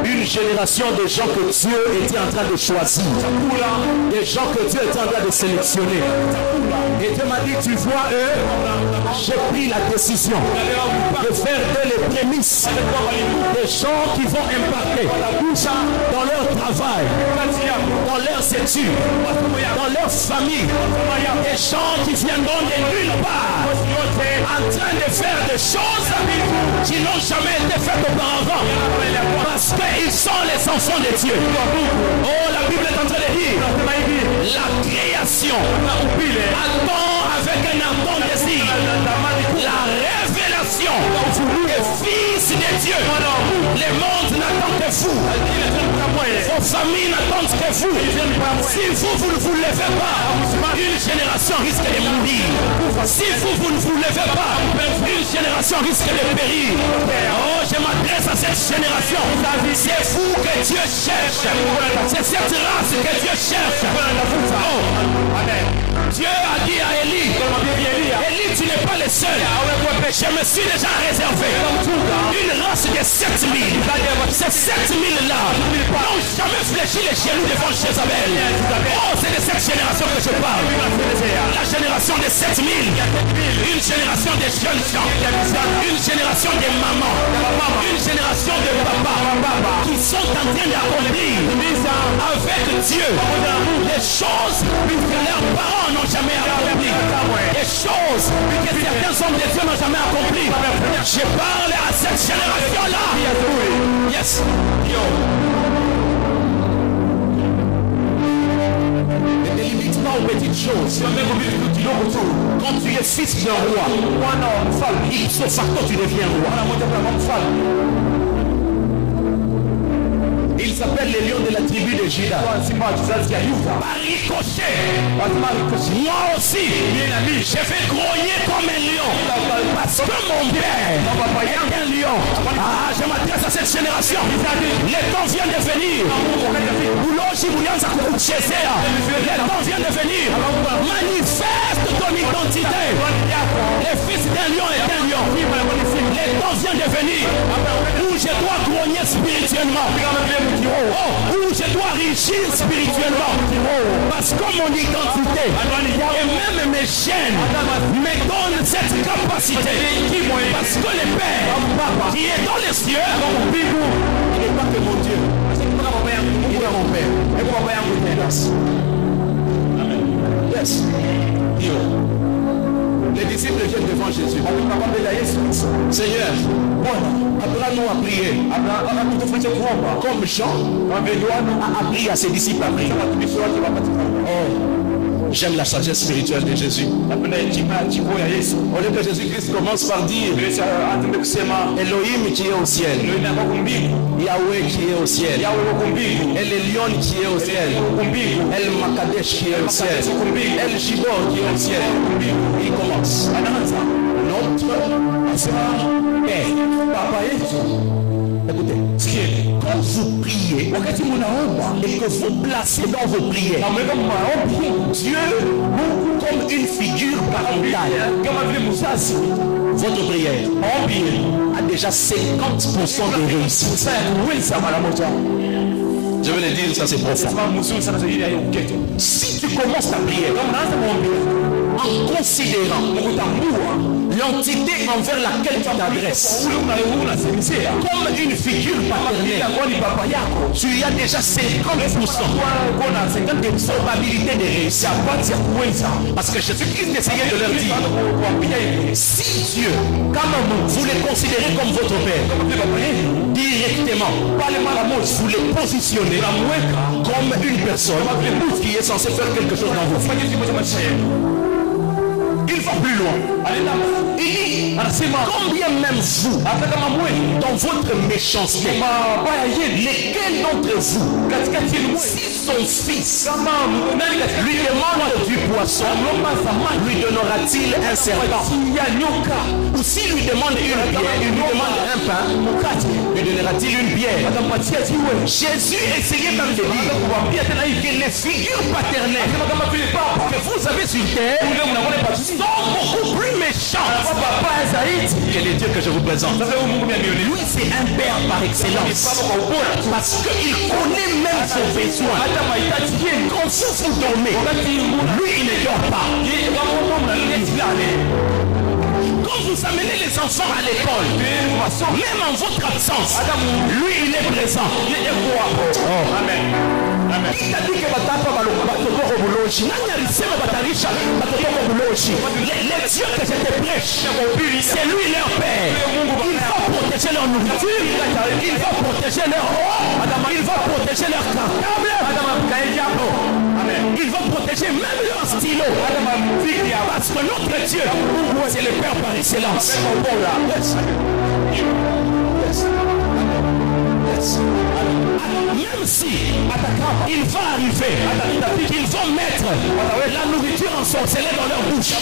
une génération de gens que Dieu était en train de choisir, des gens que Dieu était en train de sélectionner. Et Dieu m'a dit, tu vois eux, j'ai pris la décision de faire d'eux les prémices des gens qui vont impacter dans leur travail, dans leurs études, dans leur famille, des gens qui viendront de nulle part en train de faire des choses qui n'ont jamais été faites auparavant parce qu'ils sont les enfants de Dieu. Oh, la Bible est en train de dire la création attend avec un ardent désir la révélation des fils de Dieu. Le monde n'attend que vous. Vos familles n'attendent que vous. Si vous ne vous levez pas, une génération risque de mourir. Si vous ne vous levez pas, une génération risque de périr. Oh, je m'adresse à cette génération. C'est vous que Dieu cherche. C'est cette race que Dieu cherche. Oh. Dieu a dit à Élie, Élie, tu n'es pas le seul. Je me suis déjà réservé une race de 7000. Ces 7000 là n'ont jamais fléchi les genoux devant Jézabel. Oh, c'est de cette génération que je parle. La génération des 7000. Une génération de jeunes gens. Une génération de mamans. Une génération de papas qui sont en train d'accomplir avec Dieu les choses que leurs parents n'ont jamais accompli. Des choses que certains hommes de Dieu n'ont jamais accompli. Je parle à cette génération-là. Yes. Ne te limite pas aux petites choses. Quand tu es fils d'un roi, il se fait quand tu deviens roi. Il s'appelle les lions de la tribu de Juda. Par ricochet, moi aussi, je vais grogner comme un lion. Parce que mon père est un lion. Ah, je m'adresse à cette génération. Le temps vient de venir. Le temps vient de venir. Manifeste ton identité. Le fils d'un lion est un lion. Le temps vient de venir où je dois grogner spirituellement. Où je dois régir spirituellement. Parce que mon identité et même mes chaînes me donnent cette capacité. Parce que le Père qui est dans les cieux, il n'est pas que mon Dieu. Il est mon Père. Yes. Les disciples viennent devant Jésus. Seigneur, apprends-nous à prier. Comme Jean a appris à ses disciples à prier. Oh, j'aime la sagesse spirituelle de Jésus. Au lieu que Jésus-Christ commence par dire Elohim qui est au ciel, Yahweh qui est au ciel, El Elyon qui est au ciel, El Makadesh qui est au ciel, El Gibor qui est au ciel. Il commence. Notre Père, Papa écoutez, quand vous priez et que vous placez dans vos prières Dieu comme une figure parentale, votre prière a déjà 50% de réussite. Je vais le dire, ça c'est profond. Si tu commences ta prière en considérant l'entité envers laquelle tu t'adresses comme une figure paternelle, tu as déjà 50% de probabilité de réussir. Parce que Jésus-Christ essayait de leur dire, si Dieu, vous les considérez comme votre Père, directement, vous les positionnez comme une personne qui est censée faire quelque chose dans vos vies. Il va plus loin. Il dit, combien même vous, dans votre méchanceté, lesquels d'entre vous, si son fils lui demande du poisson, lui donnera-t-il un serpent? Ou s'il lui demande une bière, il lui demande un pain, lui donnera-t-il une bière? Jésus essayait même de dire que les figures paternelles que vous avez sur terre sont beaucoup plus méchants que les dieux que je vous présente. Lui, c'est un père par excellence. Parce qu'il connaît même vos besoins. Quand vous dormez, lui, il ne dort pas. Quand vous amenez les enfants à l'école, même en votre absence, lui, il est présent. Oh, amen. Il t'a dit que les dieux que je te prêche, c'est lui leur père. Il va protéger leur nourriture, il va protéger leur eau, il va protéger leur cartable. Amen. Il va protéger même leur stylo. Parce que notre Dieu, c'est le Père par excellence. Même si il va arriver qu'ils vont mettre la nourriture ensorcelée dans leur bouche,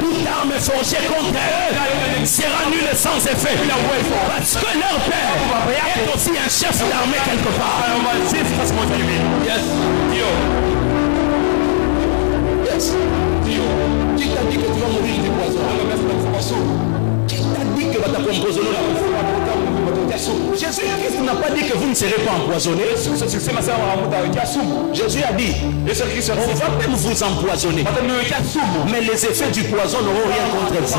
toute arme forgée contre eux sera nulle et sans effet. Parce que leur Père est aussi un chef d'armée quelque part. Qui t'a dit que tu vas mourir du poison? Qui t'a dit que tu vas t'empoisonner la Jésus-Christ n'a pas dit que vous ne serez pas empoisonnés. Jésus a dit, on va même vous empoisonner, mais les effets du poison n'auront rien contre vous.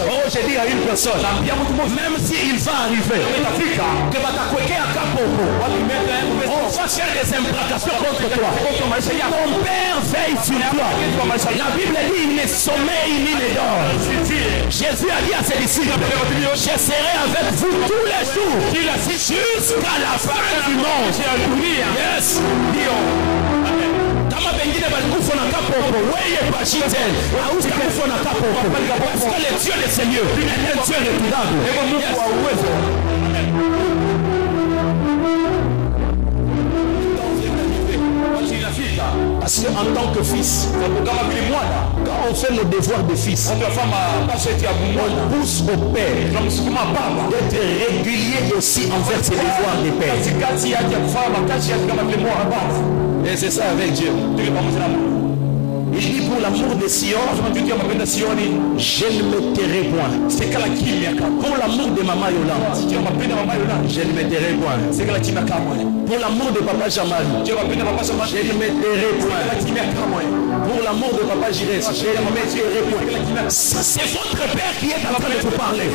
Oh, j'ai dit à une personne, même s'il va arriver que on va faire des implications contre toi, ton Père veille sur toi. La Bible dit, il ne sommeille ni ne dort. Jésus a dit à ses disciples, je serai avec vous tous les jours jusqu'à la fin du monde. Yes. Parce que le Dieu le Seigneur est un Dieu redoutable. Parce qu'en tant que fils, quand on fait nos devoirs de fils, on pousse au Père d'être régulier aussi envers ses devoirs de Père. Et c'est ça avec Dieu. Il dit pour l'amour de Sion, je ne me tairai point. Pour l'amour de Maman Yolande, je ne me tairai point. Pour l'amour de Papa Jamal, je ne me tairai point. Pour l'amour de Papa Jirès, je ne me tairai point. C'est votre Père qui est en train de vous parler.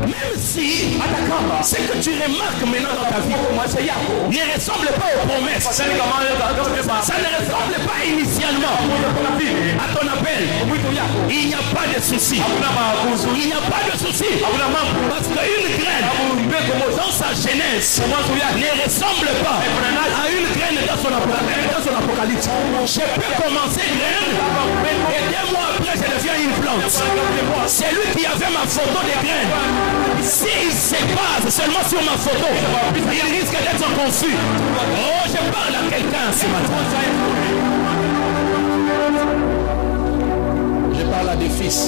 Même si ce que tu remarques maintenant dans ta vie ne ressemble pas aux promesses, ça ne ressemble pas initialement à ton appel, il n'y a pas de souci. Il n'y a pas de souci. Parce qu'une graine dans sa jeunesse ne ressemble pas à une graine dans son apocalypse. Je peux commencer graine et 2 mois après je deviens une plante. C'est lui qui avait ma photo de graine. S'il se base seulement sur ma photo, il risque d'être confus. Oh, je parle à quelqu'un ce matin. Je parle à des fils.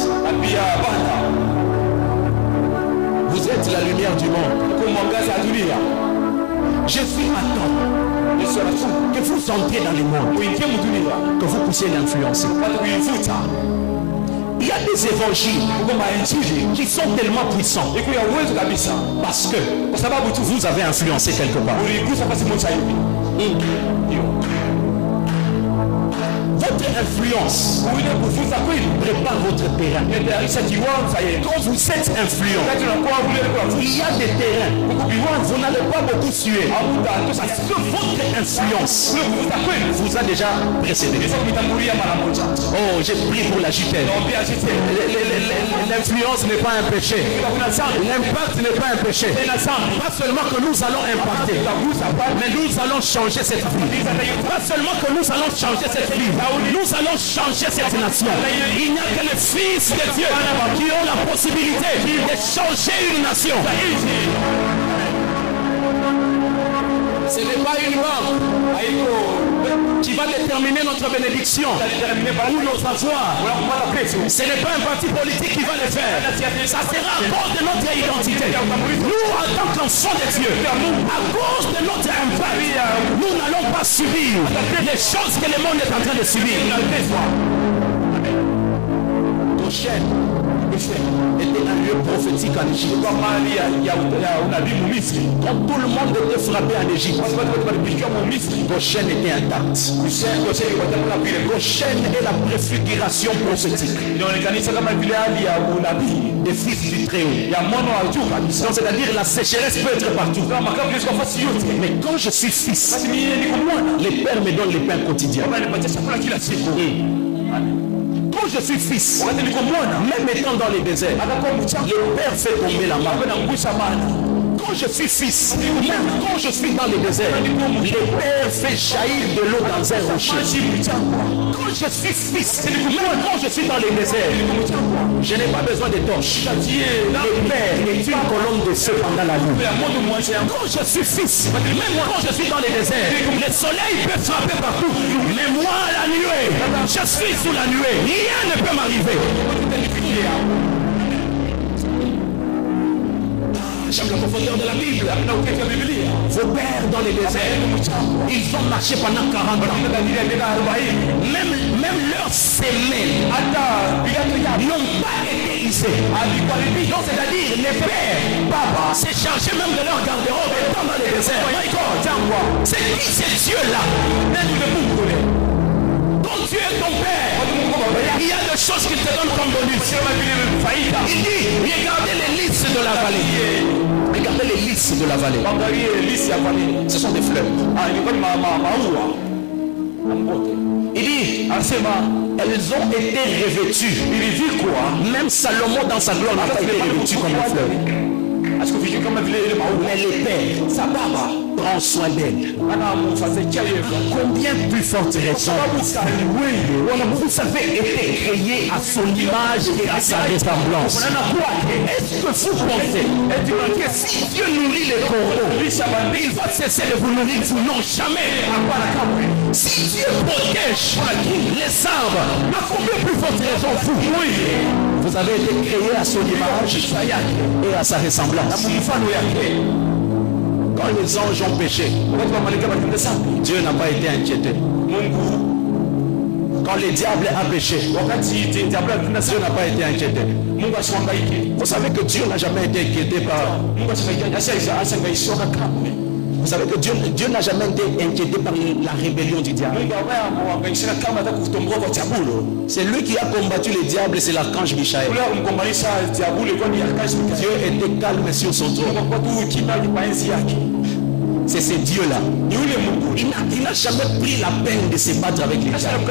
Vous êtes la lumière du monde. Je suis attend que vous entriez dans le monde, que vous puissiez l'influencer. Il y a des évangiles qui sont tellement puissants parce que vous avez influencé quelque part. Votre influence prépare votre terrain. Quand vous êtes influent, il y a des terrains. Vous n'allez pas beaucoup suer. Parce que votre influence vous a déjà précédé. Oh, j'ai prié pour la JPL. L'influence n'est pas un péché. L'impact n'est pas un péché. Pas seulement que nous allons impacter, mais nous allons changer cette vie. Pas seulement que nous allons changer cette vie. Nous allons changer cette nation. Il n'y a que les fils de Dieu qui ont la possibilité de changer une nation. Ce n'est pas une banque qui va déterminer notre bénédiction ou nos avoirs. Ce n'est pas un parti politique qui va le faire. Ça sera à cause de notre identité. Nous, en tant qu'enfants de Dieu, à cause de notre impact, nous n'allons pas subir les choses que le monde est en train de subir. Ton chaîne était un lieu prophétique en Égypte. Quand tout le monde était frappé en Égypte, Goshen était intacte. Goshen est la préfiguration prophétique des fils du Très-Haut. C'est-à-dire la sécheresse peut être partout. Mais quand je suis fils, les pères me donnent les pains quotidiens. Quand je suis fils, même étant dans les déserts, le Père fait tomber la main. quand je suis fils, même quand je suis dans le désert, le Père fait jaillir de l'eau dans un rocher. Quand je suis fils, même quand je suis dans le désert, je n'ai pas besoin de torches. Le Père est une colonne de feu pendant la nuit. Quand je suis fils, même quand je suis dans le désert, le soleil peut frapper partout. Mais moi, la nuée, je suis sous la nuée. Rien ne peut m'arriver. J'aime la profondeur de la Bible. Vos pères dans les déserts, ils ont marché pendant 40 ans. Même leurs semelles n'ont pas été hissées. Donc c'est-à-dire les pères, papa, s'est chargé même de leur garde-robe étant dans les déserts. C'est qui c'est Dieu-là? Quand tu es ton père, il y a des choses qu'il te donne comme bonus. Il dit, regardez les lys de la vallée. Regardez les lys de la vallée. Ce sont des fleurs. Il dit, elles ont été revêtues. Il dit quoi? Même Salomon dans sa gloire n'a pas été revêtu comme une fleur. Mais les pères, sa barbe prend soin d'elle. Combien plus forte raison vous avez été créé à son image et à sa ressemblance. Est-ce que vous pensez que si Dieu nourrit les corbeaux, il va cesser de vous nourrir? Non, jamais. Si Dieu protège les arbres, à combien plus forte raison vous avez été créé à son image et à sa ressemblance. Quand les anges ont péché, Dieu n'a pas été inquiété. Quand le diable a péché, Dieu n'a pas été inquiété. Vous savez que Dieu n'a jamais été inquiété par... Vous savez que Dieu n'a jamais été inquiété par la rébellion du diable. C'est lui qui a combattu le diable, c'est l'archange Michaël. Dieu était calme sur son trône. C'est ce Dieu-là. Il n'a jamais pris la peine de se battre avec les diables.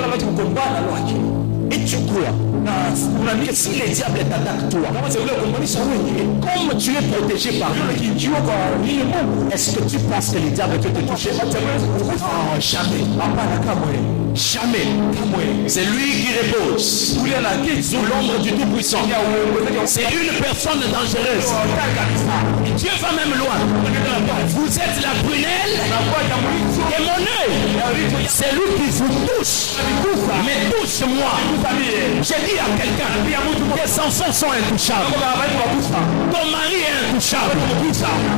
Et tu crois que si les diables t'attaquent toi, comme tu es protégé par lui, est-ce que tu penses que les diables peuvent te toucher? Non, jamais. Jamais. C'est lui qui repose sous l'ombre du Tout-Puissant. C'est une personne dangereuse. Dieu va même loin. Vous êtes la prunelle et mon œil. C'est lui qui vous touche. Mais touche-moi. J'ai dit à quelqu'un, tes enfants sont intouchables. Ton mari est intouchable.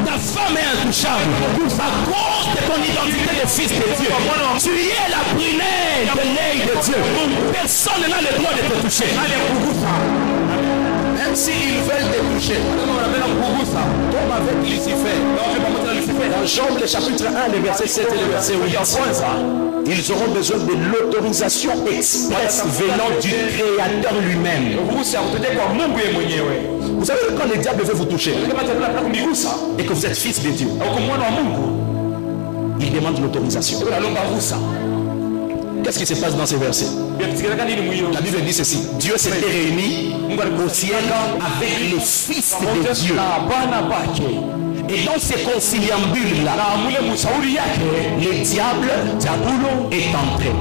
Ta femme est intouchable. À cause de ton identité de fils de Dieu. Tu es la prunelle de l'œil de Dieu. Personne n'a le droit de te toucher. Même s'ils veulent te toucher. Comme avec Lucifer. Dans Job, le chapitre 1, le verset 7 et le verset 8. Ils auront besoin de l'autorisation expresse venant du Créateur lui-même. Vous savez que quand le diable veut vous toucher et que vous êtes fils de Dieu, il demande l'autorisation. Qu'est-ce qui se passe dans ces versets? La Bible dit ceci: Dieu s'était réuni au ciel avec les fils de Dieu. Et dans ces conciliambules-là, le diable est entré.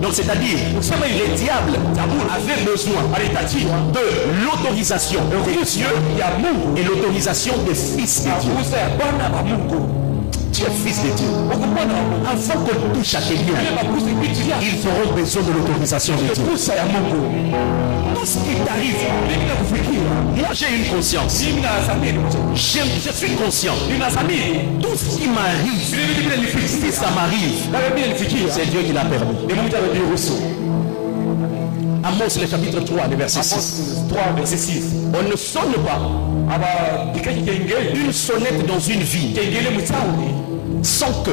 Donc c'est-à-dire, le diable avait besoin de l'autorisation de Dieu et l'autorisation des fils de Dieu. Tu es fils de Dieu. Avant qu'on touche à tes biens, ils auront besoin de l'autorisation de Dieu. Tout ce qui t'arrive, moi j'ai une conscience. Je suis conscient. Tout ce qui m'arrive, si ça m'arrive, c'est Dieu qui l'a permis. Amos, le chapitre 3, le verset 6. On ne sonne pas une sonnette dans une ville sans que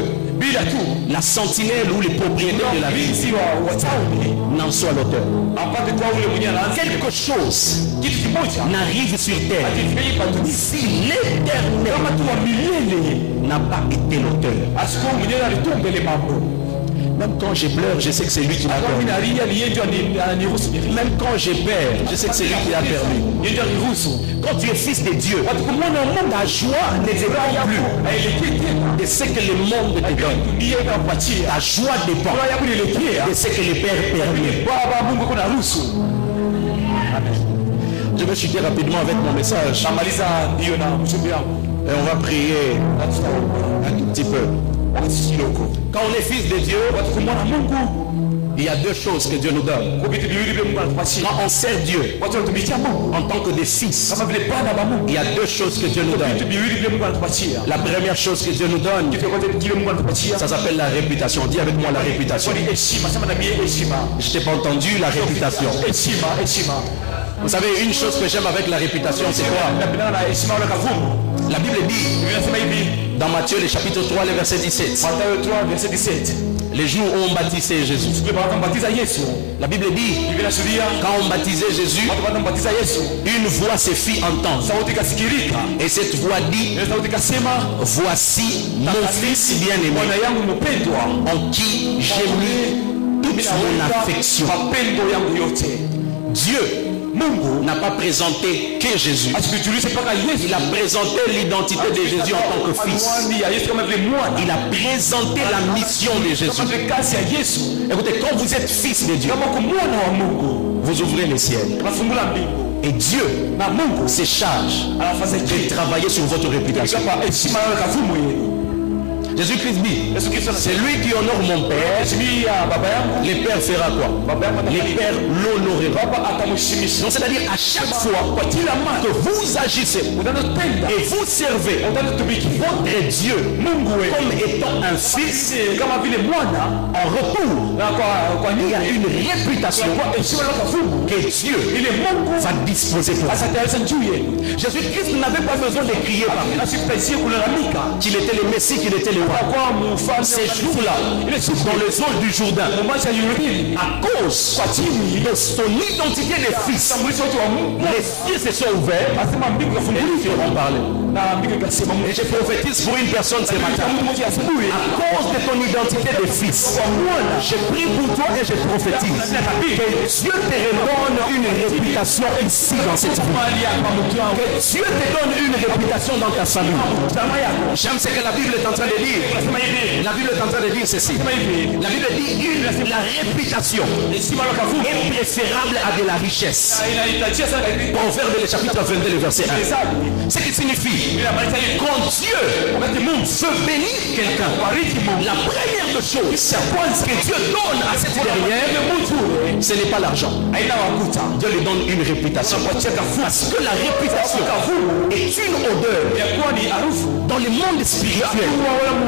la sentinelle ou les propriétaires de la ville n'en soient l'auteur. Quelque chose n'arrive sur terre si l'Éternel n'a pas été l'auteur. Même quand je pleure, je sais que c'est lui qui m'a permis. Même quand j'ai peur, je sais que c'est lui qui a permis. Quand tu es fils de Dieu, ta joie ne dépend plus de ce que le monde te donne. Ta joie dépend de ce que le Père permet. Je vais chuter rapidement avec mon message. Et on va prier un tout petit peu. Quand on est fils de Dieu, il y a deux choses que Dieu nous donne. Quand on sert Dieu en tant que des fils, il y a deux choses que Dieu nous donne. La première chose que Dieu nous donne, ça s'appelle la réputation. Dis avec moi la réputation. Je t'ai pas entendu, la réputation. Vous savez, une chose que j'aime avec la réputation, c'est quoi? La Bible dit, dans Matthieu, le chapitre 3, le verset 17, les jours où on baptisait Jésus. La Bible dit, quand on baptisait Jésus, une voix se fit entendre. Et cette voix dit, voici mon fils bien-aimé, en qui j'ai mis toute mon affection. Dieu n'a pas présenté que Jésus. Il a présenté l'identité de Jésus en tant que fils. Il a présenté la mission de Jésus. Écoutez, quand vous êtes fils de Dieu, vous ouvrez les ciels. Et Dieu se charge de travailler sur votre réputation. Jésus-Christ dit, c'est lui qui honore mon Père. Le Père fera quoi? Le Père l'honorera. Donc c'est-à-dire à chaque fois que vous agissez et vous servez votre Dieu comme étant un fils, en retour, il y a une réputation que Dieu va disposer pour vous. Jésus-Christ n'avait pas besoin de crier par lui qu'il était le Messie, qu'il était le roi. Ces jours-là, dans les eaux du Jourdain, à cause de son identité de fils, les cieux se sont ouverts et ils feront parler. Et je prophétise pour une personne ce matin. À cause de ton identité de fils, je prie pour toi et je prophétise que Dieu te redonne une réputation ici dans cette vie. Que Dieu te donne une réputation dans ta famille. J'aime ce que la Bible est en train de dire. La Bible est en train de dire ceci. La Bible dit la réputation est préférable à de la richesse. Proverbe le chapitre 22, le verset 1. Ce qui signifie quand Dieu veut bénir quelqu'un, la première des choses que Dieu donne à cette dernière, ce n'est pas l'argent. Dieu lui donne une réputation. Parce que la réputation est une odeur dans le monde spirituel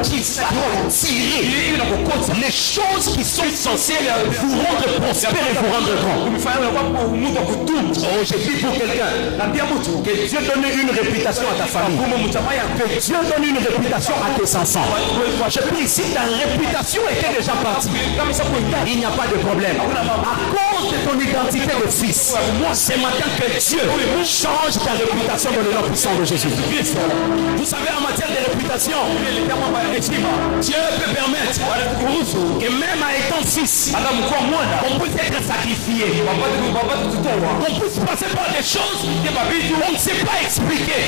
qui va tirer les choses qui sont censées vous rendre prospère et vous rendre grand. Oh, j'ai dit pour quelqu'un que Dieu donne une réputation à ta famille, que Dieu donne une réputation à tes enfants. Je prie, si ta réputation était déjà partie, il n'y a pas de problème. À cause de ton identité de fils, ce matin que Dieu change ta réputation dans le nom puissant de Jésus. Vous savez, en matière de réputation, Dieu peut permettre que même en étant fils, on puisse être sacrifié, on puisse passer par des choses on ne sait pas expliquer.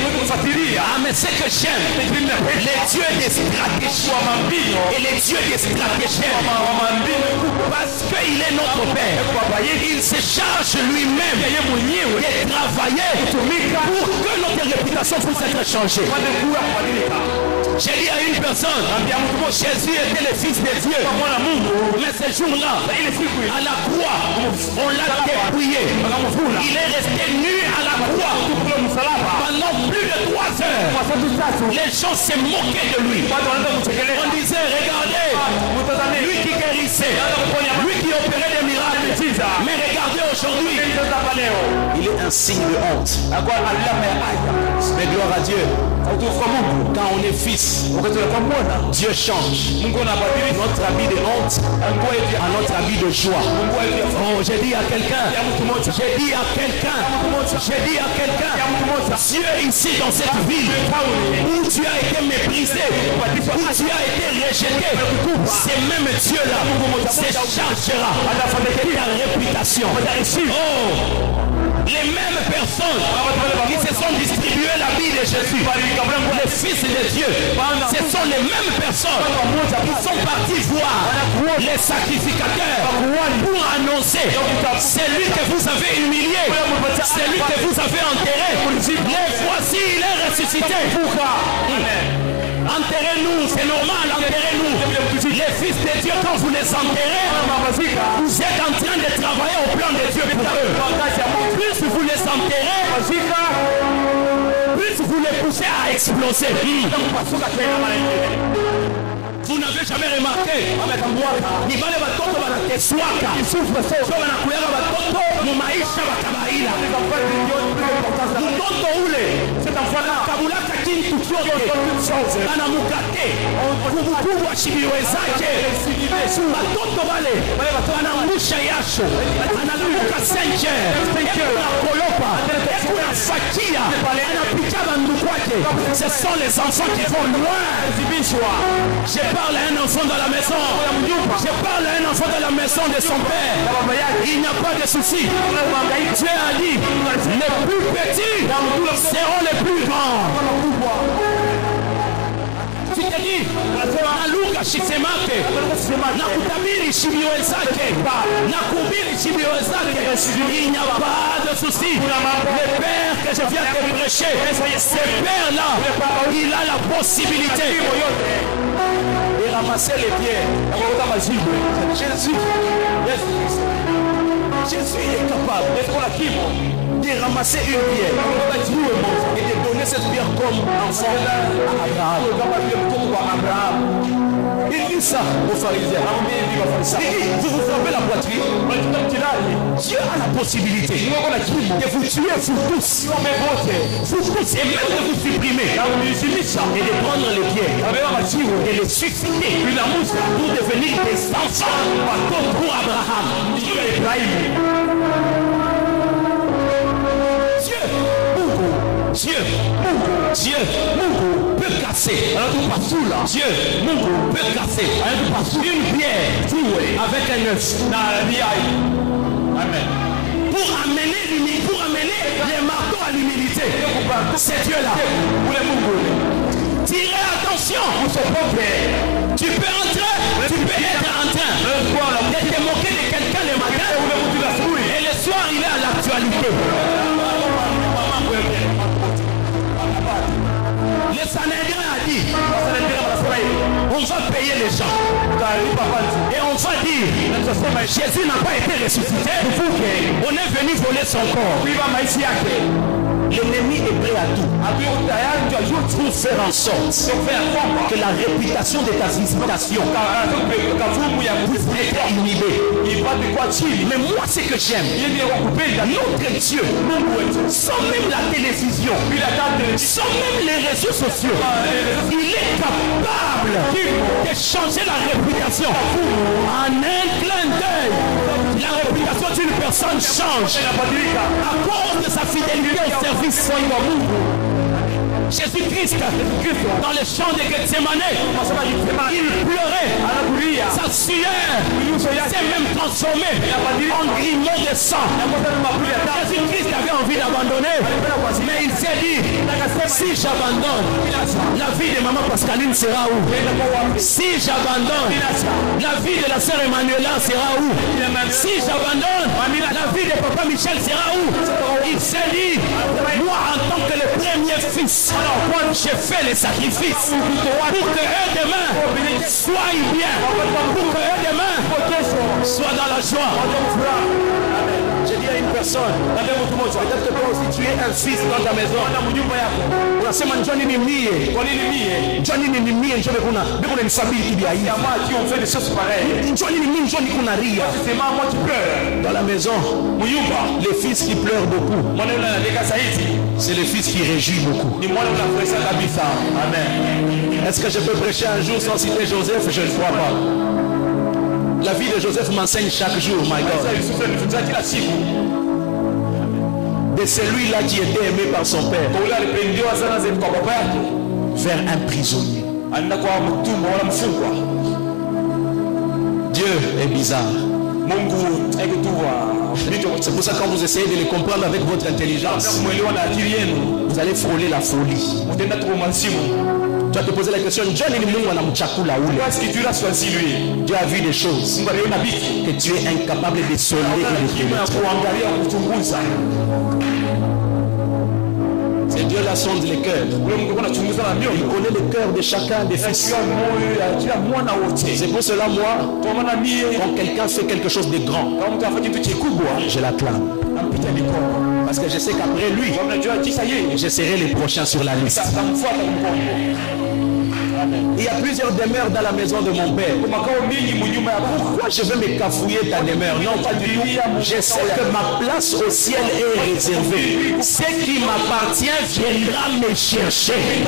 Ah, mais ce que j'aime, les dieux des stratégies et les dieux des stratégies, parce qu'il est notre Père, il se charge lui-même de travailler pour que notre réputation puisse être changée. J'ai dit à une personne, Jésus était le fils de Dieu, mais ce jour-là, à la croix, on l'a dépouillé. Il est resté nu à la croix pendant plus de 3 heures. Les gens se moquaient de lui. On disait, regardez, lui qui guérissait, lui qui opérait des miracles. Mais regardez aujourd'hui, il est un signe de honte. Mais gloire à Dieu. Quand on est fils, Dieu change notre habit de honte à notre habit de joie. Oh, j'ai dit à quelqu'un, Dieu ici dans cette ville où tu as été méprisé, où tu as été rejeté, c'est même Dieu là se chargera de ta réputation. Oh, les mêmes personnes qui se sont distribuées la vie de Jésus, le Fils de Dieu, ce sont les mêmes personnes qui sont partis voir les sacrificateurs pour annoncer celui que vous avez humilié, celui que vous avez enterré, les voici, il est ressuscité. Enterrez-nous, c'est normal, enterrez-nous. Les fils de Dieu, quand vous les enterrez, vous êtes en train de travailler au plan de Dieu pour eux. Plus vous les enterrez, plus vous les poussez à exploser. Vous n'avez jamais remarqué ni wale watoto wanateswaka sio wanakuyaga watoto mumaisha wa kawaida. Mtoto ule kabulaka kintu chote anamukate kubukubu ashibiriwe zake. Watoto wale wanangusha yasho analuka senje ekuna fakia anapita bandu kwake. Ce sont les enfants qui vont loin. Je parle à un enfant dans la maison. Je parle à un enfant dans la maison de son père. Il n'y a pas de souci. Dieu a dit, les plus petits seront les plus grands. Tu te dis, naluka shisemake, nakutabiri shibio zake, nakubiri shibio zake. Il n'y a pas de souci. Le Père que je viens de prêcher, ce Père-là, il a la possibilité de ramasser les pierres. Jésus est capable de ramasser une pierre et de donner cette pierre comme enfant à Abraham. Il dit ça aux pharisiens. Il dit, vous vous frappez la poitrine. Dieu a la possibilité de vous tuer vous tous. Vous tous et même de vous supprimer. Et de prendre les pierres et les susciter pour devenir des enfants pour Abraham. Dieu peut casser. Dieu peut casser une pierre avec un œuf. Amen. Pour amener les marteaux à l'humilité. C'est Dieu-là. Tirez attention. Tu peux entrer, tu peux être en train de te moquer de quelqu'un le matin et le soir il est à l'actualité. Le Sanhédrin a dit, on va payer les gens et on va dire, Jésus n'a pas été ressuscité, on est venu voler son corps. L'ennemi est prêt à tout pour faire en sorte que la réputation de ta visitation puisse être inhibée. Mais moi, ce que j'aime, notre Dieu, sans même la télévision, sans même les réseaux sociaux, il est capable de changer la réputation. En un clin d'œil, la réputation d'une personne change à cause de sa fidélité au service. Jésus-Christ, dans le champ de Gethsemane, il pleurait, sa sueur s'est même transformée en grimoire de sang. Jésus-Christ avait envie d'abandonner, mais il s'est dit, si j'abandonne, la vie de maman Pascaline sera où? Si j'abandonne, la vie de la sœur Emmanuela sera où? Si j'abandonne, la vie de papa Michel sera où? Il s'est dit, moi en tant que le premier fils, je fais les sacrifices pour que eux demain soient bien, pour que eux demain soient dans la joie. Je dis à une personne, peut-être que toi aussi tu es un fils dans ta maison. Unasema Johnny ni mie. Kwa nini mie? Johnny ni mie njoo kuna ni famille qui vient. Jamaa qui ont fait des choses pareilles. Johnny ni mie njoo kuna ria. C'est maman qui pleure. Dans la maison, les fils qui pleurent beaucoup. C'est les fils qui réjouissent beaucoup. Amen. Est-ce que je peux prêcher un jour sans citer Joseph? Je ne crois pas. La vie de Joseph m'enseigne chaque jour, my God. De celui-là qui était aimé par son père vers un prisonnier. Dieu est bizarre. C'est pour ça que quand vous essayez de les comprendre avec votre intelligence, vous allez frôler la folie. Tu vas te poser la question, Dieu a vu des choses que tu es incapable de sonder et de pénétrer. C'est Dieu la sonde les cœurs. Il connaît le cœur de chacun des fils. C'est pour cela, moi, quand quelqu'un fait quelque chose de grand, je l'acclame. Parce que je sais qu'après lui, je serai les prochains sur la liste. Il y a plusieurs demeures dans la maison de mon père. Pourquoi je veux me cafouiller ta demeure? Non, pas du tout. Je sais que ma place au ciel est réservée. Ce qui m'appartient viendra me chercher.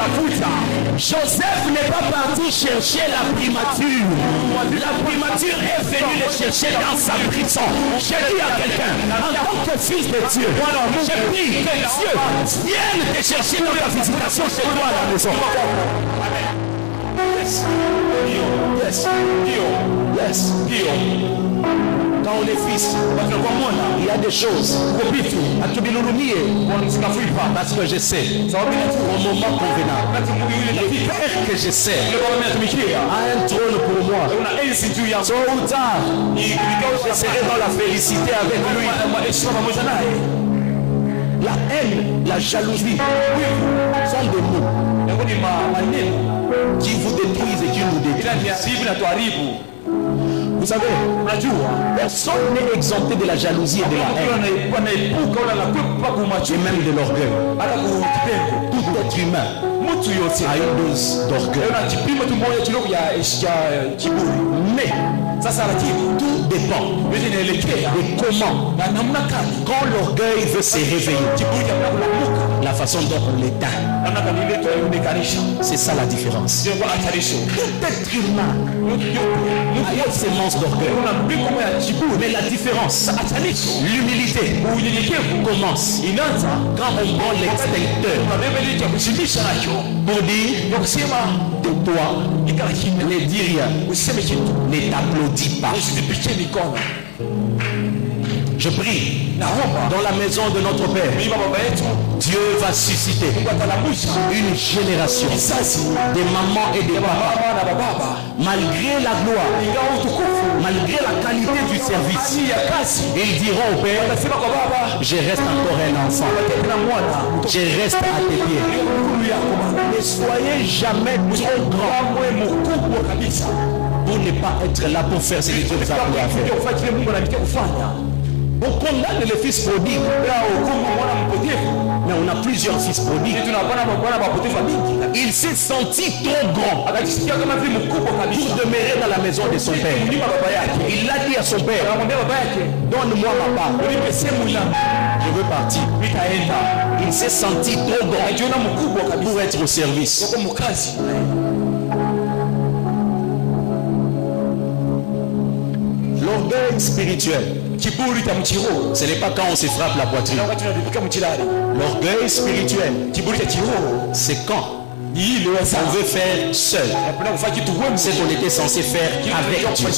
Joseph n'est pas parti chercher la primature. La primature est venue le chercher dans sa prison. J'ai dit à quelqu'un, en tant que fils de Dieu, j'ai pris que Dieu vienne te chercher dans ta visitation chez toi à la maison. Yes. Quand on est fils, il y a des choses. Parce que je sais, au moment convenable, le Père que je sais a un trône pour moi. Tôt ou tard, je serai dans la félicité avec lui. La haine, la jalousie sont des mots qui vous détruisent et qui nous détruisent. Vous savez, personne n'est exempté de la jalousie et de la haine, et même de l'orgueil. Tout être humain a une dose d'orgueil. Mais tout dépend de comment, quand l'orgueil veut se réveiller, la façon dont on l'éteint. C'est ça la différence. Tout être humain a une sémence d'orgueil. Mais la différence, l'humilité commence quand on prend l'extincteur pour dire tais-toi, ne dis rien, ne t'applaudis pas. Je prie dans la maison de notre Père. Dieu va susciter une génération des mamans et des papas. Malgré la gloire, malgré la qualité du service, ils diront au Père, je reste encore un enfant. Je reste à tes pieds. Ne soyez jamais trop grand pour ne pas être là pour faire ce que Dieu vous a appelé à faire. On condamne les fils prodigues. Mais on a plusieurs fils prodigues. Il s'est senti trop grand pour demeurer dans la maison de son père. Il l'a dit à son père, donne-moi ma part. Je veux partir. Il s'est senti trop grand pour être au service. L'orgueil spirituel, ce n'est pas quand on se frappe la poitrine. L'orgueil spirituel, c'est quand on veut faire seul ce qu'on était censé faire avec Dieu.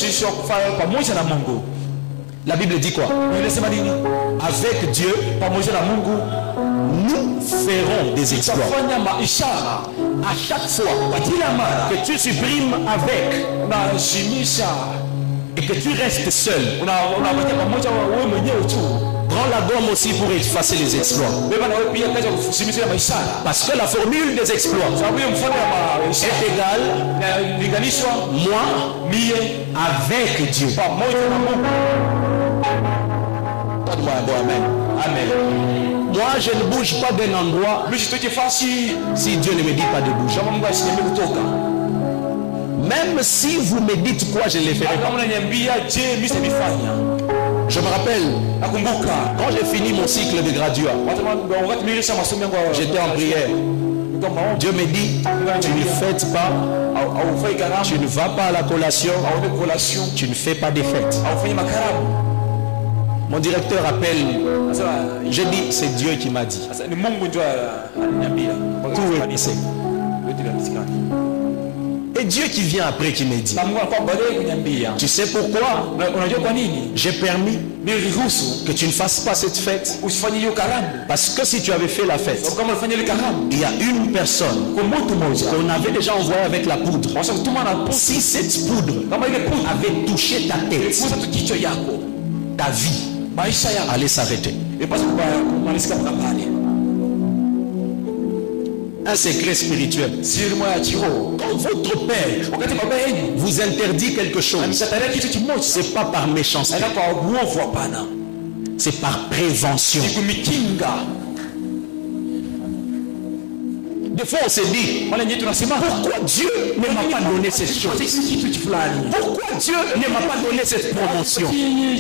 La Bible dit quoi? Avec Dieu, nous ferons des exploits. À chaque fois que tu supprimes avec et que tu restes seul, prends la gomme aussi pour effacer les exploits. Parce que la formule des exploits est égale moi avec Dieu. Amen. Moi je ne bouge pas d'un endroit si Dieu ne me dit pas de bouger. Même si vous me dites quoi, je ne le ferai pas. Je me rappelle, quand j'ai fini mon cycle de graduat, j'étais en prière. Dieu me dit, tu ne fêtes pas, tu ne vas pas à la collation, tu ne fais pas des fêtes. Mon directeur appelle, je dis, c'est Dieu qui m'a dit. Tout est passé. Et Dieu qui vient après qui me dit, tu sais pourquoi j'ai permis que tu ne fasses pas cette fête? Parce que si tu avais fait la fête, il y a une personne qu'on avait déjà envoyée avec la poudre. Si cette poudre avait touché ta tête, ta vie allait s'arrêter. Un secret spirituel. Quand votre père vous interdit quelque chose, c'est pas par méchanceté, c'est par prévention. Des fois on se dit, pourquoi Dieu ne m'a pas donné cette chose? Pourquoi Dieu ne m'a pas donné cette promotion?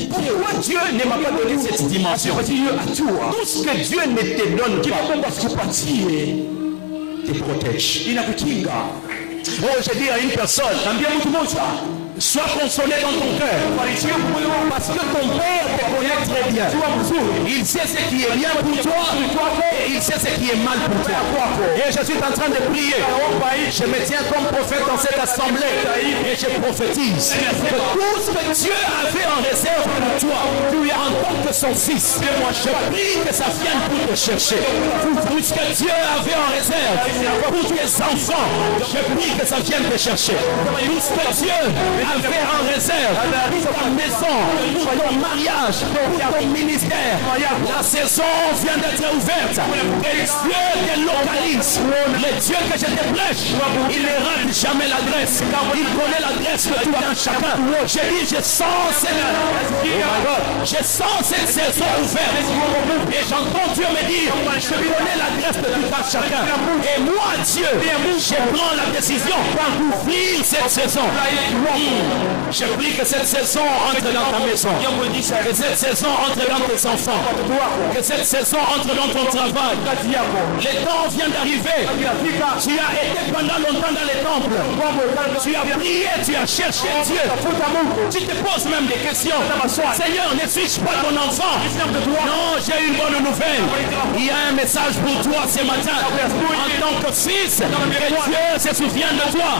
Pourquoi Dieu ne m'a pas donné cette dimension? Tout ce que Dieu ne te donne pas te protège. Oh, je dis à une personne, sois consolé dans ton cœur, parce que ton père te connaît très bien. Il sait ce qui est bien pour toi et il sait ce qui est mal pour toi. Et je suis en train de prier. Je me tiens comme prophète dans cette assemblée et je prophétise que tout ce que Dieu avait en réserve pour toi, en tant que son fils, je prie que ça vienne pour te chercher. Tout ce que Dieu avait en réserve pour tes enfants, je prie que ça vienne te chercher. Tout ce que Dieu avait en réserve pour ta maison, pour ton mariage, pour ton ministère, la saison vient d'être ouverte et Dieu te localise. Le Dieu que je te prêche, il ne rate jamais l'adresse, il connaît l'adresse de tout un chacun. J'ai dit, je sens cette saison ouverte et j'entends Dieu me dire, je connais l'adresse de tout un chacun et moi Dieu, je prends la décision d'ouvrir cette saison. Je prie que cette saison entre dans ta maison, que cette saison entre dans tes enfants, que cette saison entre dans ton travail. Le temps vient d'arriver. Tu as été pendant longtemps dans les temples. Tu as prié, tu as cherché Dieu. Tu te poses même des questions. Seigneur, ne suis-je pas ton enfant? Non, j'ai une bonne nouvelle. Il y a un message pour toi ce matin. En tant que fils, que Dieu se souvient de toi.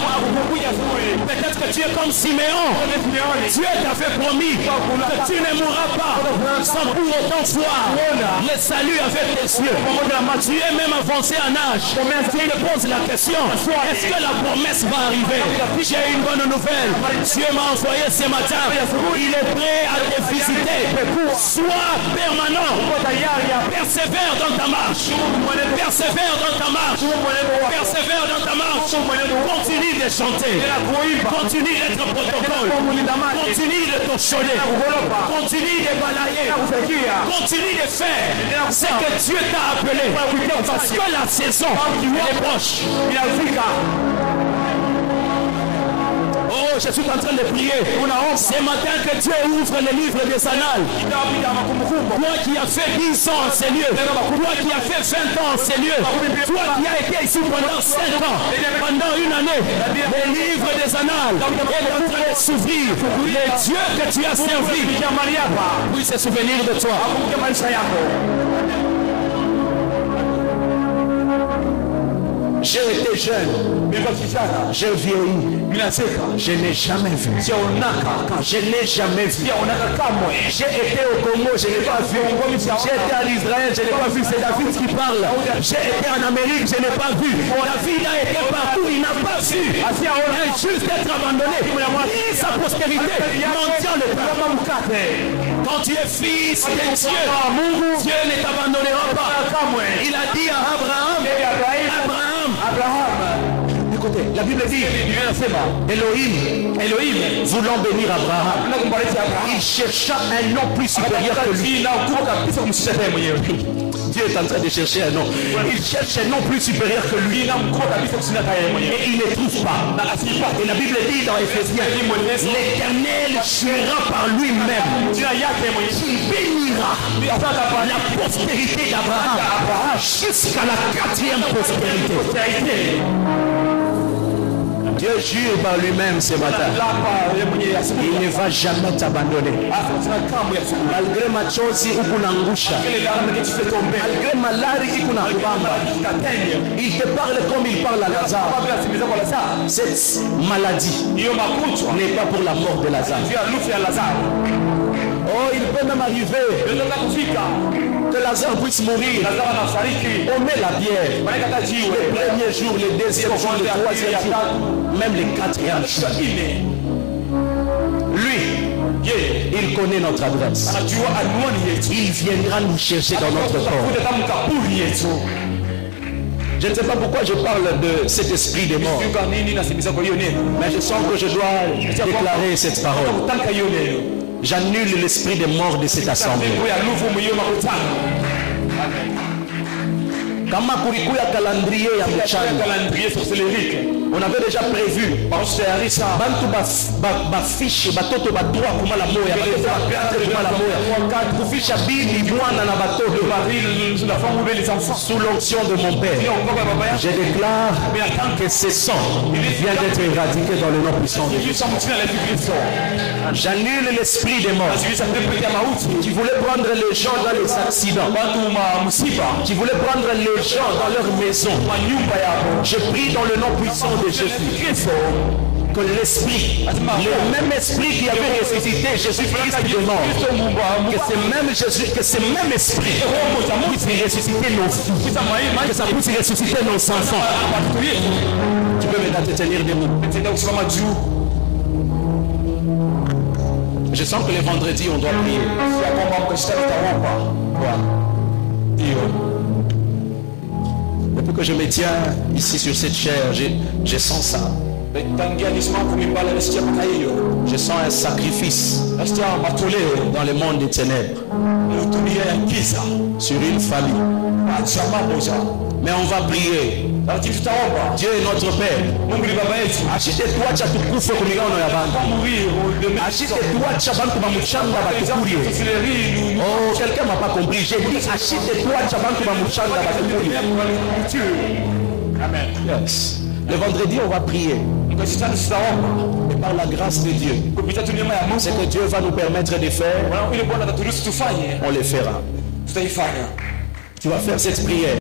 Peut-être que tu es comme Siméon. Dieu t'avait promis que tu ne mourras pas sans pour autant voir le salut avec tes yeux. Tu es même avancé en âge. Tu te poses la question, est-ce que la promesse va arriver? J'ai une bonne nouvelle. Dieu m'a envoyé ce matin. Il est prêt à te visiter. Sois permanent. Persévère dans ta marche. Persévère dans ta marche. Persévère dans ta marche. Continue de chanter. Continue d'être protocole. Continue de t'enchaîner. Continue de balayer. Continue de faire ce que Dieu t'a appelé. Parce que la saison est proche. Oh, je suis en train de prier. Ce matin que Dieu ouvre le livre des annales. Toi qui as fait 10 ans en ces lieux. Toi qui as fait 20 ans en ces lieux. Toi qui as été ici pendant 5 ans. Pendant une année. Le livre des annales est en train de s'ouvrir. Le Dieu que tu as servi puisse se souvenir de toi. J'ai été jeune, j'ai vieilli, je n'ai jamais vu. Je n'ai jamais vu. J'ai été au Congo, je n'ai pas vu. J'ai été en Israël, je n'ai pas vu. C'est David qui parle. J'ai été en Amérique, je n'ai pas vu. David a été partout, il n'a pas vu. Juste être abandonné. Et sa postérité mondiale. Quand tu es fils de Dieu, Dieu ne t'abandonnera pas. Il a dit à Abraham. Écoutez, la Bible dit, Elohim, voulant bénir Abraham, il chercha un nom plus supérieur que lui. Dieu est en train de chercher un nom. Il cherche un nom plus supérieur que lui. Et il ne trouve pas. Et la Bible dit dans Éphésiens, l'Éternel jurera par lui-même. Il bénira la postérité d'Abraham jusqu'à la 4e postérité. Dieu jure par lui-même ce matin. Il ne va jamais t'abandonner. Malgré machozi ukunangusha, malgré malari ikunakubamba, il te parle comme il parle à Lazare. Cette maladie n'est pas pour la mort de Lazare. Oh, il peut même arriver que Lazare puisse mourir. On met la bière. Les premiers jours, les deuxièmes jours, les troisièmes jours, même les quatrièmes jours. Lui, il connaît notre adresse. Il viendra nous chercher dans notre corps. Je ne sais pas pourquoi je parle de cet esprit de mort, mais je sens que je dois déclarer cette parole. J'annule l'esprit de mort de cette assemblée. Kama kulikuya calendrier ya mchana, on avait déjà prévu bantu bafiche batoto batwa kumala moya kufisha bibi mwana na batoto sous l'onction de mon père. Je déclare que ce sang vient d'être éradiqué dans le nom puissant de Jésus. J'annule l'esprit des morts qui voulait prendre les gens dans les accidents, qui voulait prendre les gens dans leur maison. Je prie dans le nom puissant de Jésus que l'esprit, le même esprit qui avait ressuscité Jésus-Christ de mort, que ce même esprit puisse ressusciter nos filles, que ça puisse ressusciter nos enfants. Tu peux maintenant te tenir debout. Je sens que les vendredis on doit prier. Depuis que je me tiens ici sur cette chair, je sens ça. Je sens un sacrifice dans le monde des ténèbres sur une famille. Mais on va prier. Dieu est notre Père. Ashite-toi cha tukufu kumigano ya bantu. Ashite-toi cha bantu bamuchanga batukurie. Oh, quelqu'un m'a pas compris. J'ai dit ashite-toi cha bantu bamuchanga batukurie. Amen. Yes. Le vendredi, on va prier. Et par la grâce de Dieu, ce que Dieu va nous permettre de faire, on le fera. Tu vas faire cette prière.